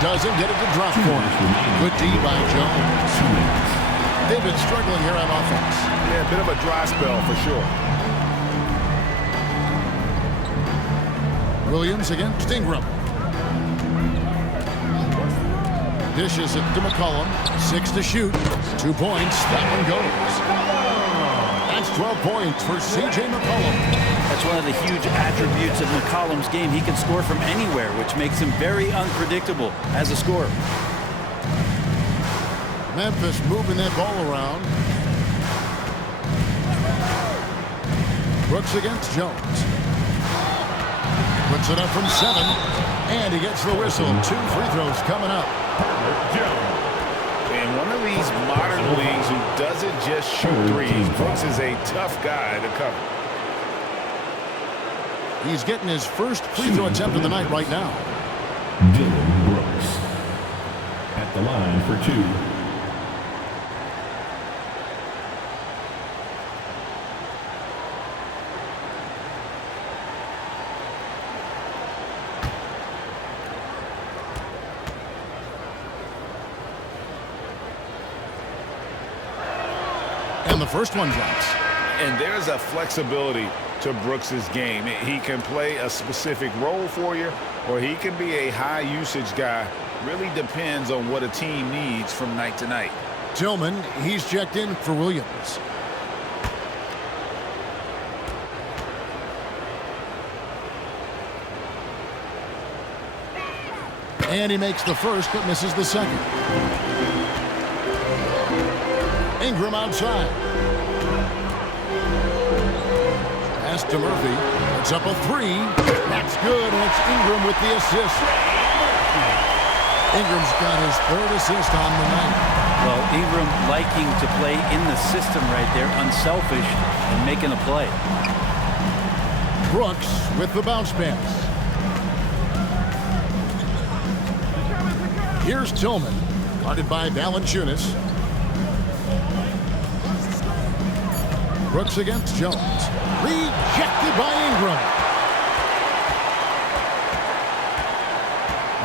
Doesn't get it to drop for him. Good D by Jones. They've been struggling here on offense. Yeah, a bit of a dry spell for sure. Williams against Ingram. Dishes it to McCollum. 6 to shoot. 2 points. That one goes. That's 12 points for C.J. McCollum. That's one of the huge attributes of McCollum's game. He can score from anywhere, which makes him very unpredictable as a scorer. Memphis moving that ball around. Brooks against Jones. Puts it up from 7. And he gets the whistle. 2 free throws coming up. In one of these modern leagues who doesn't just shoot threes, Brooks is a tough guy to cover. He's getting his first free throw attempt of the night right now. Dylan Brooks at the line for 2. And the first one drops. And there's a flexibility to Brooks's game. He can play a specific role for you, or he can be a high usage guy. Really depends on what a team needs from night to night. Tillman, he's checked in for Williams. And he makes the first but misses the second. Ingram outside. Pass to Murphy. It's up a 3. That's good, and it's Ingram with the assist. Ingram's got his 3rd assist on the night. Well, Ingram liking to play in the system right there, unselfish and making a play. Brooks with the bounce pass. Here's Tillman, guarded by Valanciunas. Brooks against Jones. Rejected by Ingram.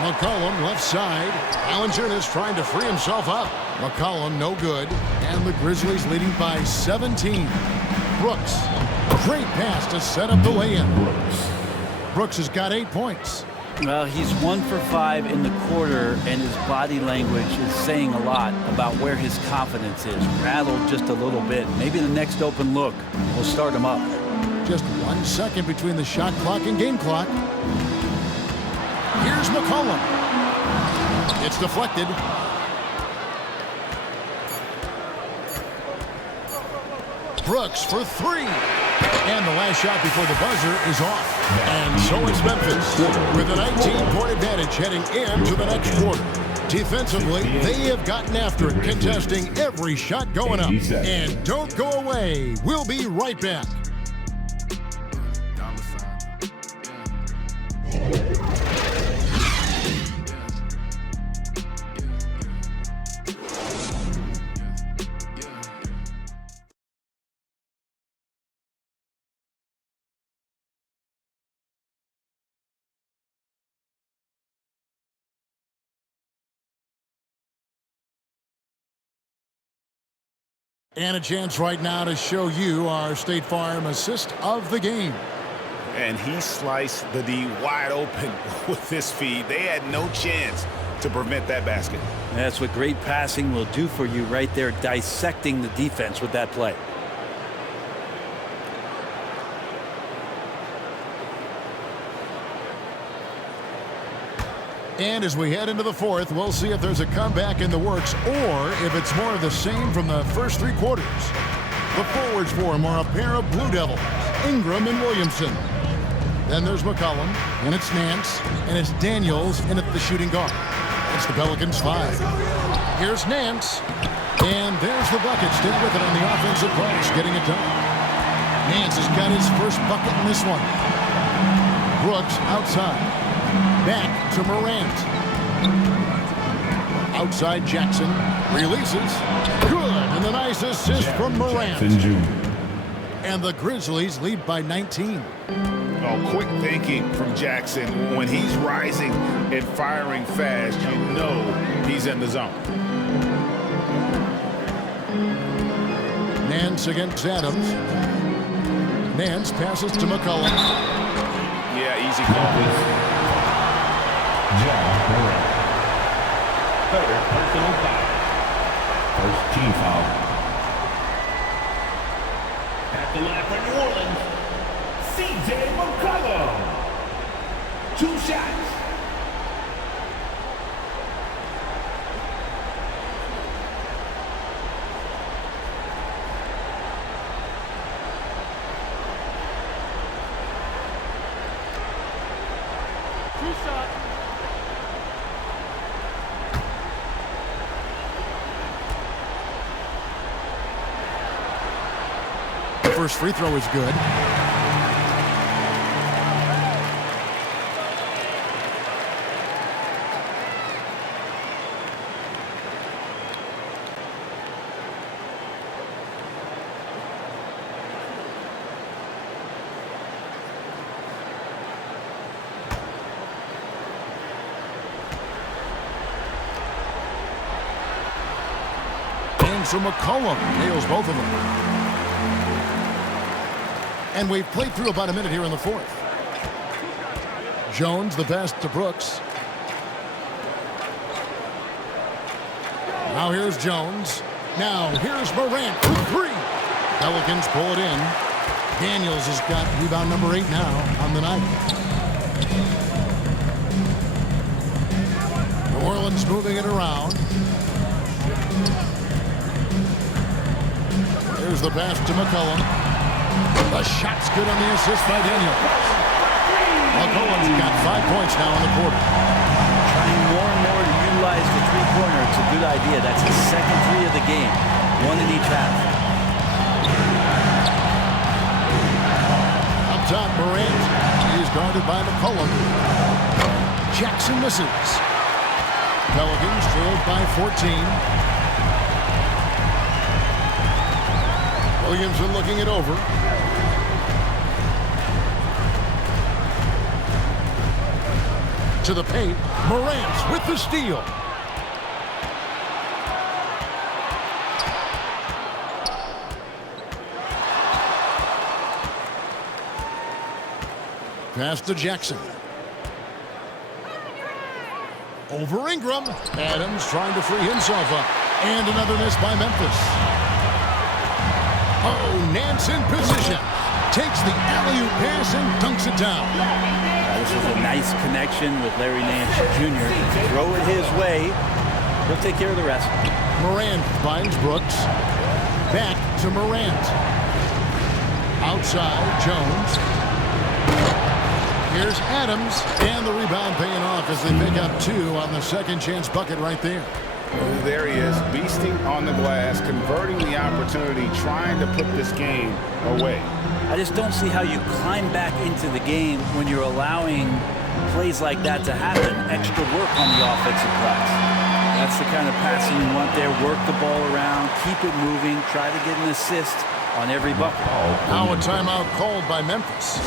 McCollum left side. Valanciunas trying to free himself up. McCollum no good. And the Grizzlies leading by 17. Brooks. Great pass to set up the lay-in. Brooks has got 8 points. Well, he's 1 for 5 in the quarter, and his body language is saying a lot about where his confidence is. Rattled just a little bit. Maybe the next open look will start him up. Just 1 second between the shot clock and game clock. Here's McCollum. It's deflected. Brooks for 3. And the last shot before the buzzer is off. And so it's Memphis with a 19-point advantage heading into the next quarter. Defensively, they have gotten after it, contesting every shot going up. And don't go away. We'll be right back. And a chance right now to show you our State Farm assist of the game. and he sliced the D wide open with his feed. They had no chance to prevent that basket. That's what great passing will do for you right there, dissecting the defense with that play. And as we head into the fourth, we'll see if there's a comeback in the works or if it's more of the same from the first three quarters. The forwards for him are a pair of Blue Devils, Ingram and Williamson. Then there's McCollum, and it's Nance, and it's Daniels in at the shooting guard. It's the Pelicans 5. Here's Nance, and there's the bucket. Still with it on the offensive glass, getting it done. Nance has got his first bucket in this one. Brooks outside. Back to Morant. Outside Jackson. Releases. Good. And the nice assist from Morant. And the Grizzlies lead by 19. Oh, quick thinking from Jackson. When he's rising and firing fast, you know he's in the zone. Nance against Adams. Nance passes to McCollum. Yeah, easy call. Third personal foul. First team foul. At the line for New Orleans, C.J. McCollum. 2 shots. First free throw is good. And so McCollum nails both of them. And we've played through about a minute here in the fourth. Jones, the best to Brooks. Now here's Jones. Now here's Morant for 3. Pelicans pull it in. Daniels has got rebound number 8 now on the night. New Orleans moving it around. Here's the pass to McCollum. The shot's good on the assist by Daniels. McCollum's got 5 points now in the quarter. Trying more and more to utilize the three-pointer. It's a good idea. That's his second 3 of the game. 1 in each half. Up top, Morant. He's guarded by McCollum. Jackson misses. Pelicans trailed by 14. Williamson looking it over. To the paint. Morant with the steal. Pass to Jackson. Over Ingram. Adams trying to free himself up. And another miss by Memphis. Oh, Nance in position. Takes the alley-oop pass and dunks it down. This is a nice connection with Larry Nance Jr. Throw it his way. He'll take care of the rest. Morant finds Brooks. Back to Morant. Outside, Jones. Here's Adams. And the rebound paying off as they pick up 2 on the second chance bucket right there. There he is, beasting on the glass, converting the opportunity, trying to put this game away. I just don't see how you climb back into the game when you're allowing plays like that to happen. Extra work on the offensive glass. That's the kind of passing you want there. Work the ball around, keep it moving, try to get an assist on every bucket. Now a timeout called by Memphis.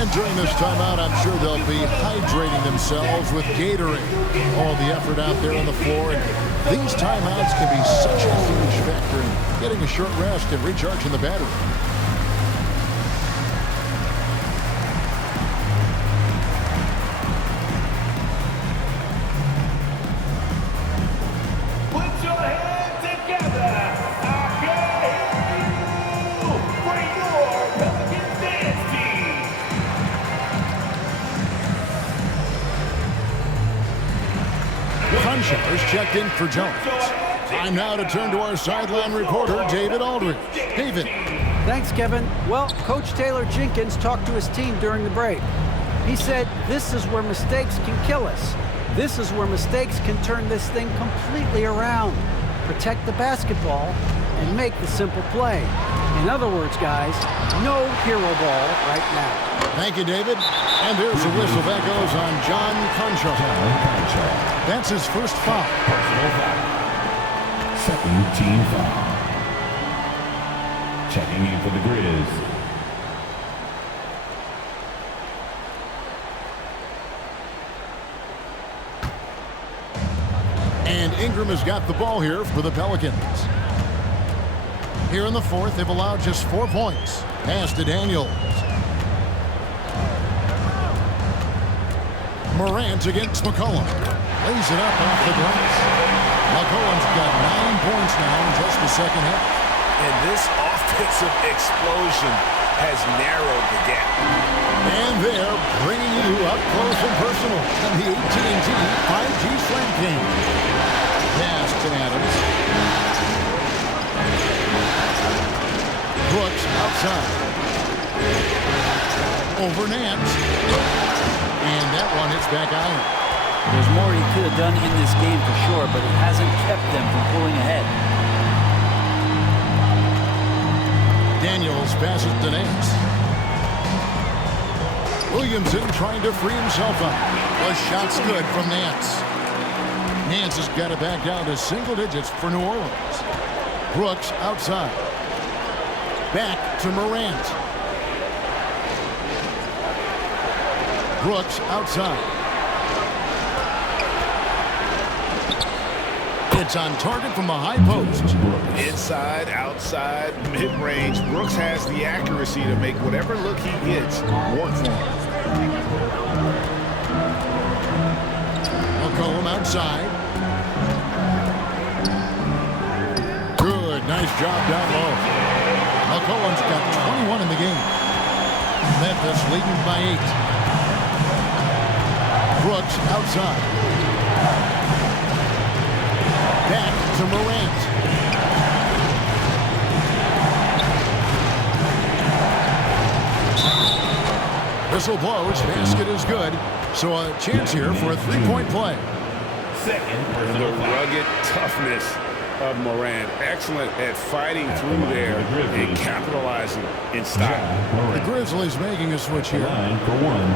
And during this timeout, I'm sure they'll be hydrating themselves with Gatorade. All the effort out there on the floor. And these timeouts can be such a huge factor in getting a short rest and recharging the battery. checked in for Jones. Time now to turn to our sideline reporter, David Aldridge. David. Thanks, Kevin. Well, Coach Taylor Jenkins talked to his team during the break. He said, this is where mistakes can kill us. This is where mistakes can turn this thing completely around. Protect the basketball and make the simple play. In other words, guys, no hero ball right now. Thank you, David. And there's a whistle that goes on John Concho. That's his first foul. Personal foul. Second team foul. Checking in for the Grizz. And Ingram has got the ball here for the Pelicans. Here in the fourth, they've allowed just 4 points. Pass to Daniels. Morant against McCollum. Lays it up off the glass. McCollum's got 9 points now in just the second half. And this offensive explosion has narrowed the gap. And they're bringing you up close and personal on the AT&T 5G Slam game. Pass to Adams. Brooks outside. Over Nance. And that one hits back iron. There's more he could have done in this game for sure, but it hasn't kept them from pulling ahead. Daniels passes to Nance. Williamson trying to free himself up. The shot's good from Nance. Nance has got it back down to single digits for New Orleans. Brooks outside. Back to Morant. Brooks outside. It's on target from a high post. Inside, outside, mid-range. Brooks has the accuracy to make whatever look he gets work for him. McCollum outside. Good, nice job down low. McCollum's got 21 in the game. Memphis leading by 8. Brooks outside. Back to Morant. Whistle blows. Basket is good. So a chance here for a three-point play. And the rugged toughness of Morant. Excellent at fighting through there and capitalizing in style. The Grizzlies making a switch here. Line for one.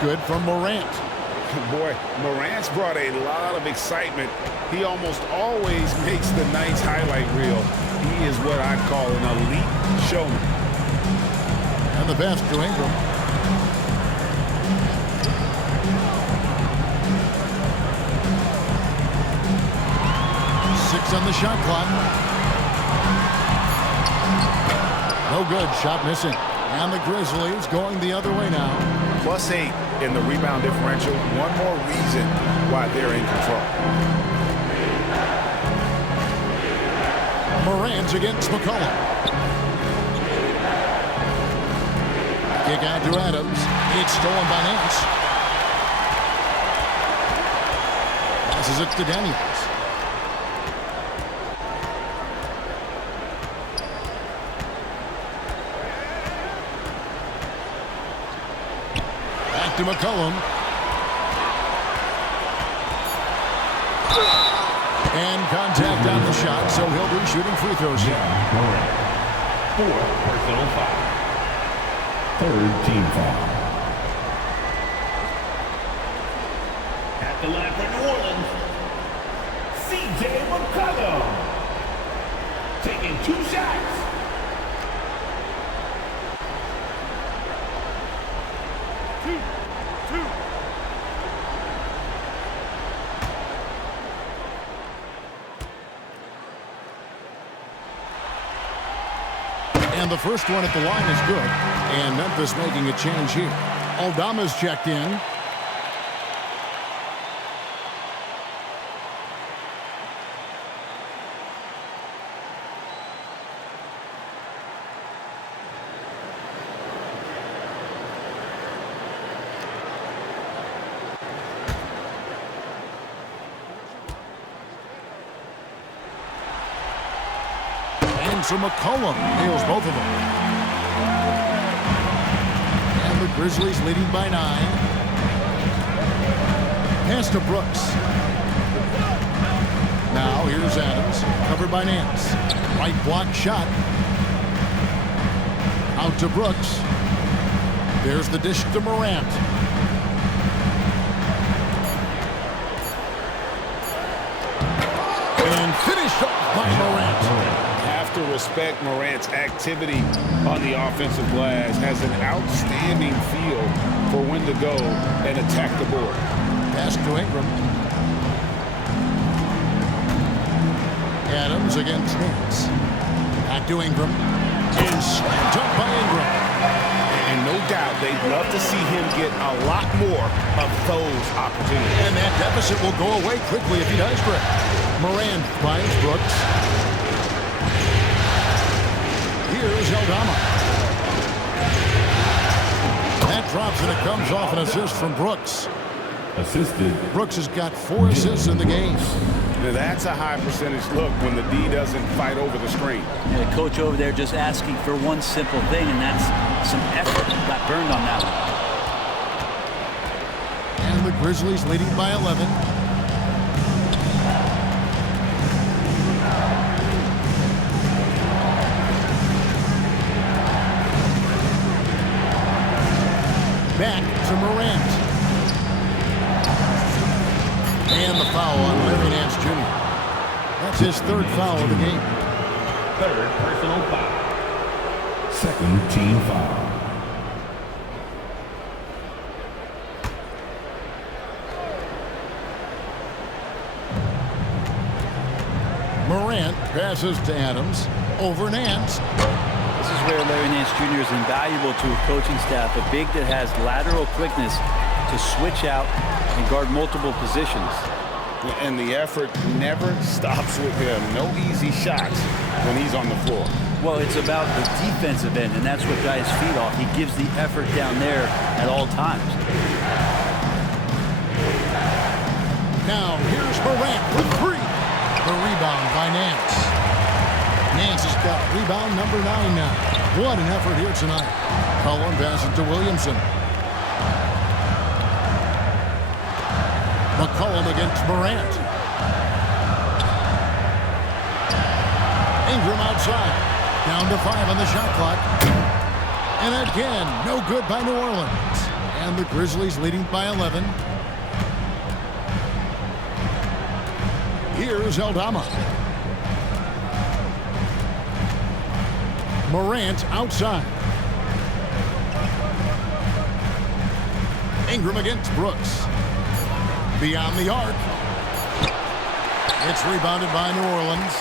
Good from Morant. Boy, Morant's brought a lot of excitement. He almost always makes the night's highlight reel. He is what I call an elite showman. And the pass to Ingram. Six on the shot clock. No good. Shot missing. And the Grizzlies going the other way now. +8 in the rebound differential. One more reason why they're in control. Morant against McCollum. Kick out to Adams. It's stolen by Nance. Passes it to Daniels. To McCollum. And contact on the shot, so he'll be shooting free throws here. Fourth personal foul. Third team foul. At the line for New Orleans, C.J. McCollum. Taking 2 shots. And the first one at the line is good. And Memphis making a change here. Aldama's checked in. and so McCollum nails both of them. And the Grizzlies leading by 9. Pass to Brooks. Now here's Adams, covered by Nance. Right block shot. Out to Brooks. There's the dish to Morant. And finished off by Morant. Have to respect Morant's activity on the offensive glass. Has an outstanding feel for when to go and attack the board. Pass to Ingram. Adams against Nance. Back to Ingram. And slammed up by Ingram. And no doubt they'd love to see him get a lot more of those opportunities. And that deficit will go away quickly if he does correct. Morant finds Brooks. Here's Aldama. That drops and it comes off an assist from Brooks. Assisted. Brooks has got 4 assists in the game. Now that's a high percentage look when the D doesn't fight over the screen. Yeah, the coach over there just asking for one simple thing, and that's some effort. Got burned on that one. And the Grizzlies leading by 11. Back to Morant. And the foul on Larry Nance Jr. That's his 3rd foul of the game. 3rd personal foul. 2nd team foul. Morant passes to Adams. Over Nance. This is where Larry Nance Jr. is invaluable to a coaching staff. A big that has lateral quickness to switch out and guard multiple positions. And the effort never stops with him. No easy shots when he's on the floor. Well, it's about the defensive end, and that's what guys feed off. He gives the effort down there at all times. Now, here's Morant for 3. The rebound by Nance. Nance has got rebound number 9 now. What an effort here tonight. Cullen passes to Williamson. McCollum against Morant. Ingram outside. Down to 5 on the shot clock. And again, no good by New Orleans. And the Grizzlies leading by 11. Here's Aldama. Morant outside. Ingram against Brooks. Beyond the arc. It's rebounded by New Orleans.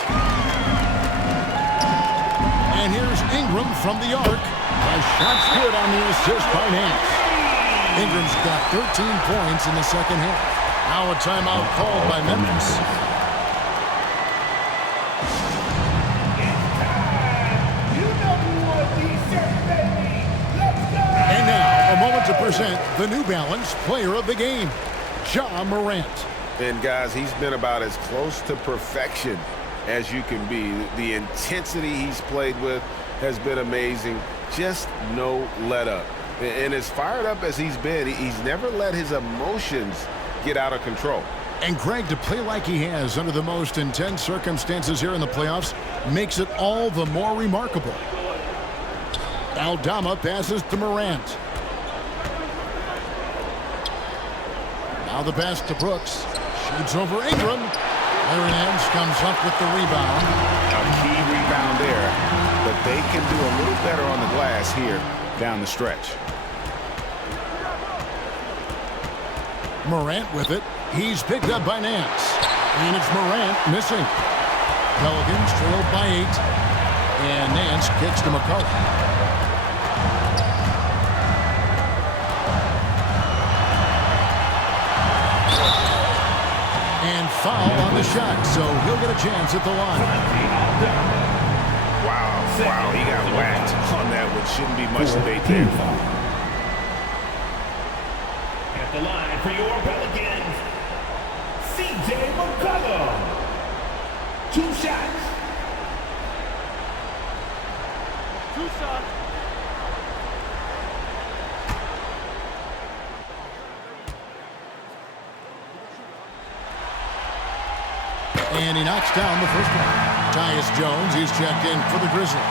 And here's Ingram from the arc. A shot's good on the assist by Nance. Ingram's got 13 points in the 2nd half. Now a timeout called by Memphis. And now, a moment to present the New Balance Player of the Game, Ja Morant. And guys, he's been about as close to perfection as you can be. The intensity he's played with has been amazing. Just no let up. And as fired up as he's been, he's never let his emotions get out of control. And Greg, to play like he has under the most intense circumstances here in the playoffs makes it all the more remarkable. Aldama passes to Morant. Now the pass to Brooks. Shoots over Ingram. Larry Nance comes up with the rebound. A key rebound there, but they can do a little better on the glass here down the stretch. Morant with it. He's picked up by Nance. And it's Morant missing. Pelicans trailed by 8. And Nance kicks to McCollum. And foul on the shot, so he'll get a chance at the line. Wow, he got whacked on that, which shouldn't be much debate there. At the line for your Pelicans, CJ McCollum. 2 shots. 2 shots. And he knocks down the first one. Tyus Jones, he's checked in for the Grizzlies.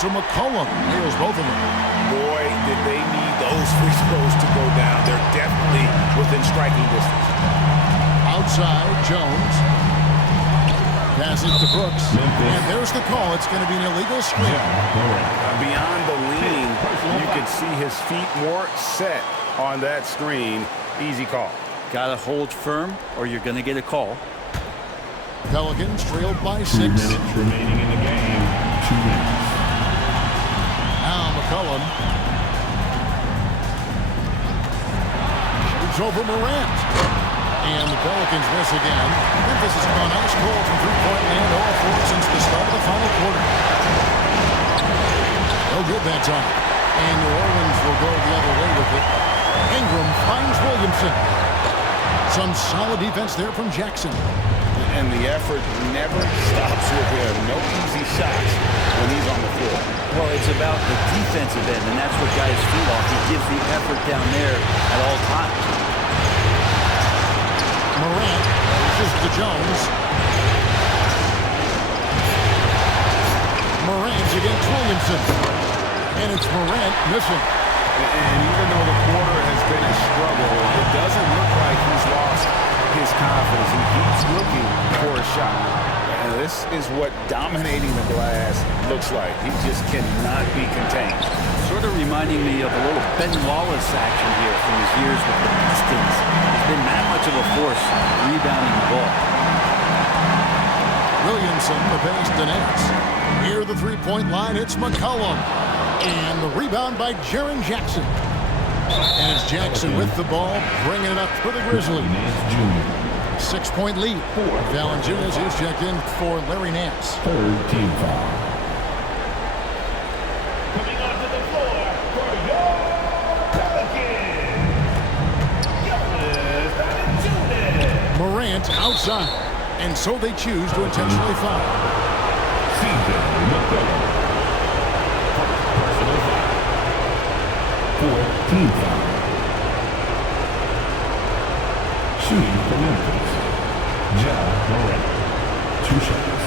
To McCollum, nails both of them. Boy, did they need those free throws to go down. They're definitely within striking distance. Outside, Jones. Passes to Brooks. And there's the call. It's going to be an illegal screen. Beyond the lean, you can see his feet more set on that screen. Easy call. Got to hold firm or you're going to get a call. Pelicans trailed by 6. 2 minutes remaining in the game. 2 minutes. Now McCollum shoots over Morant. And the Pelicans miss again. Memphis has gone ice cold from three-point land all 4 since the start of the final quarter. No good that time. And New Orleans will go the other way with it. Ingram finds Williamson. Some solid defense there from Jackson. And the effort never stops with him. No easy shots when he's on the floor. Well, it's about the defensive end, and that's what got his feet off. He gives the effort down there at all times. Morant pushes to Jones. Morant's against Williamson. And it's Morant missing. And even though the quarter has been a struggle, it doesn't look like he's lost his confidence. He keeps looking for a shot. And this is what dominating the glass looks like. He just cannot be contained. Sort of reminding me of a little Ben Wallace action here from his years with the Pistons. He's been that much of a force rebounding the ball. Williamson, the pass to Nance. Near the three-point line, it's McCollum. And the rebound by Jaren Jackson. And it's Jackson with the ball, bringing it up for the Grizzlies. 6-point lead. Valanciunas is checked in for Larry Nance. 3rd team foul. Coming onto the floor for your Pelicans, Morant outside. And so they choose to intentionally foul. CJ McCollum. Personal foul. 4th team foul. Shooting for Memphis, Ja Morant. 2 shots.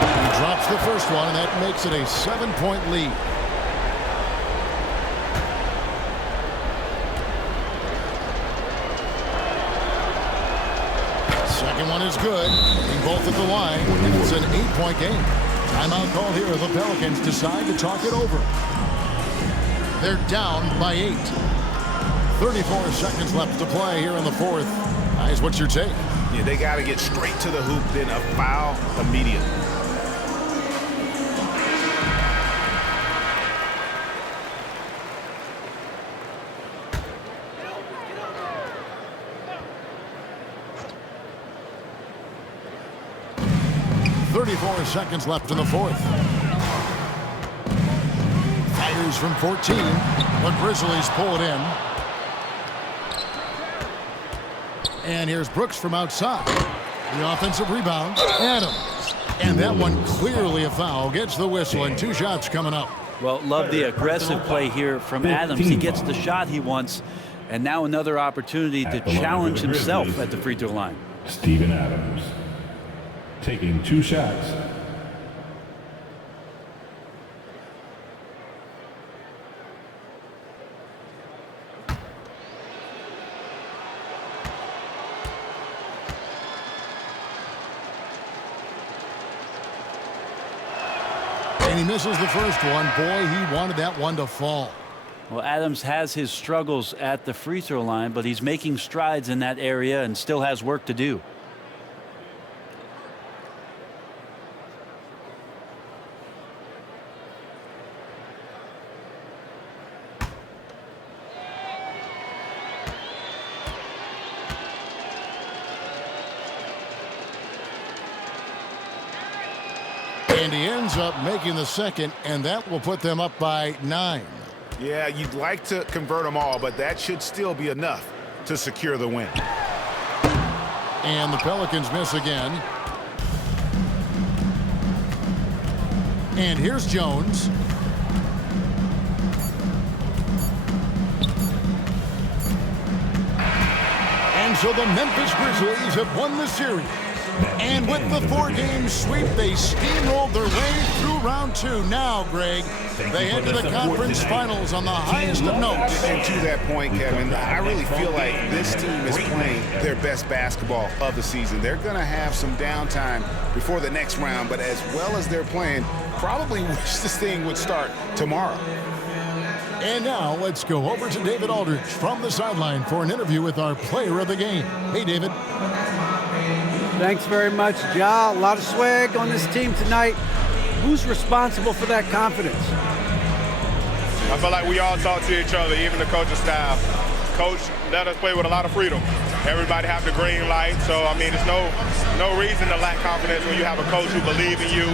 He drops the first one, and that makes it a 7-point lead. Second one is good. Being both at the line, and it's an 8-point game. Timeout call here. The Pelicans decide to talk it over. They're down by 8. 34 seconds left to play here in the 4th. Guys, what's your take? Yeah, they got to get straight to the hoop, then a foul immediately. Seconds left in the 4th. Fires from 14. The Grizzlies pull it in. And here's Brooks from outside. The offensive rebound. Adams. And that one clearly a foul. Gets the whistle, and 2 shots coming up. Well, love the aggressive play here from Adams. He gets the shot he wants, and now another opportunity to challenge himself at the free throw line. Steven Adams taking 2 shots. And he misses the first one. Boy, he wanted that one to fall. Well, Adams has his struggles at the free throw line, but he's making strides in that area and still has work to do. And he ends up making the second, and that will put them up by 9. Yeah, you'd like to convert them all, but that should still be enough to secure the win. And the Pelicans miss again. And here's Jones. And so the Memphis Grizzlies have won the series. And with the 4-game sweep, they steamrolled their way through round 2. Now, Greg, they head to the conference finals on the highest of notes. And to that point, Kevin, I really feel like this team is playing their best basketball of the season. They're going to have some downtime before the next round, but as well as they're playing, probably wish this thing would start tomorrow. And now let's go over to David Aldridge from the sideline for an interview with our player of the game. Hey, David. Thanks very much, Ja. A lot of swag on this team tonight. Who's responsible for that confidence? I feel like we all talk to each other, even the coaching staff. Coach let us play with a lot of freedom. Everybody have the green light, so I mean, there's no reason to lack confidence when you have a coach who believes in you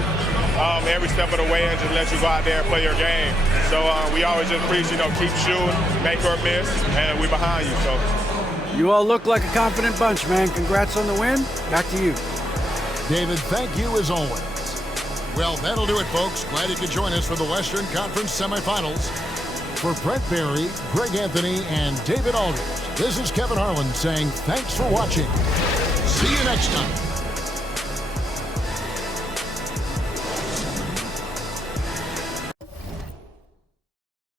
every step of the way and just let you go out there and play your game. So we always just preach, keep shooting, make or miss, and we behind you. So. You all look like a confident bunch, man. Congrats on the win. Back to you. David, thank you as always. Well, that'll do it, folks. Glad you could join us for the Western Conference semifinals. For Brent Barry, Greg Anthony, and David Aldridge, this is Kevin Harlan saying thanks for watching. See you next time.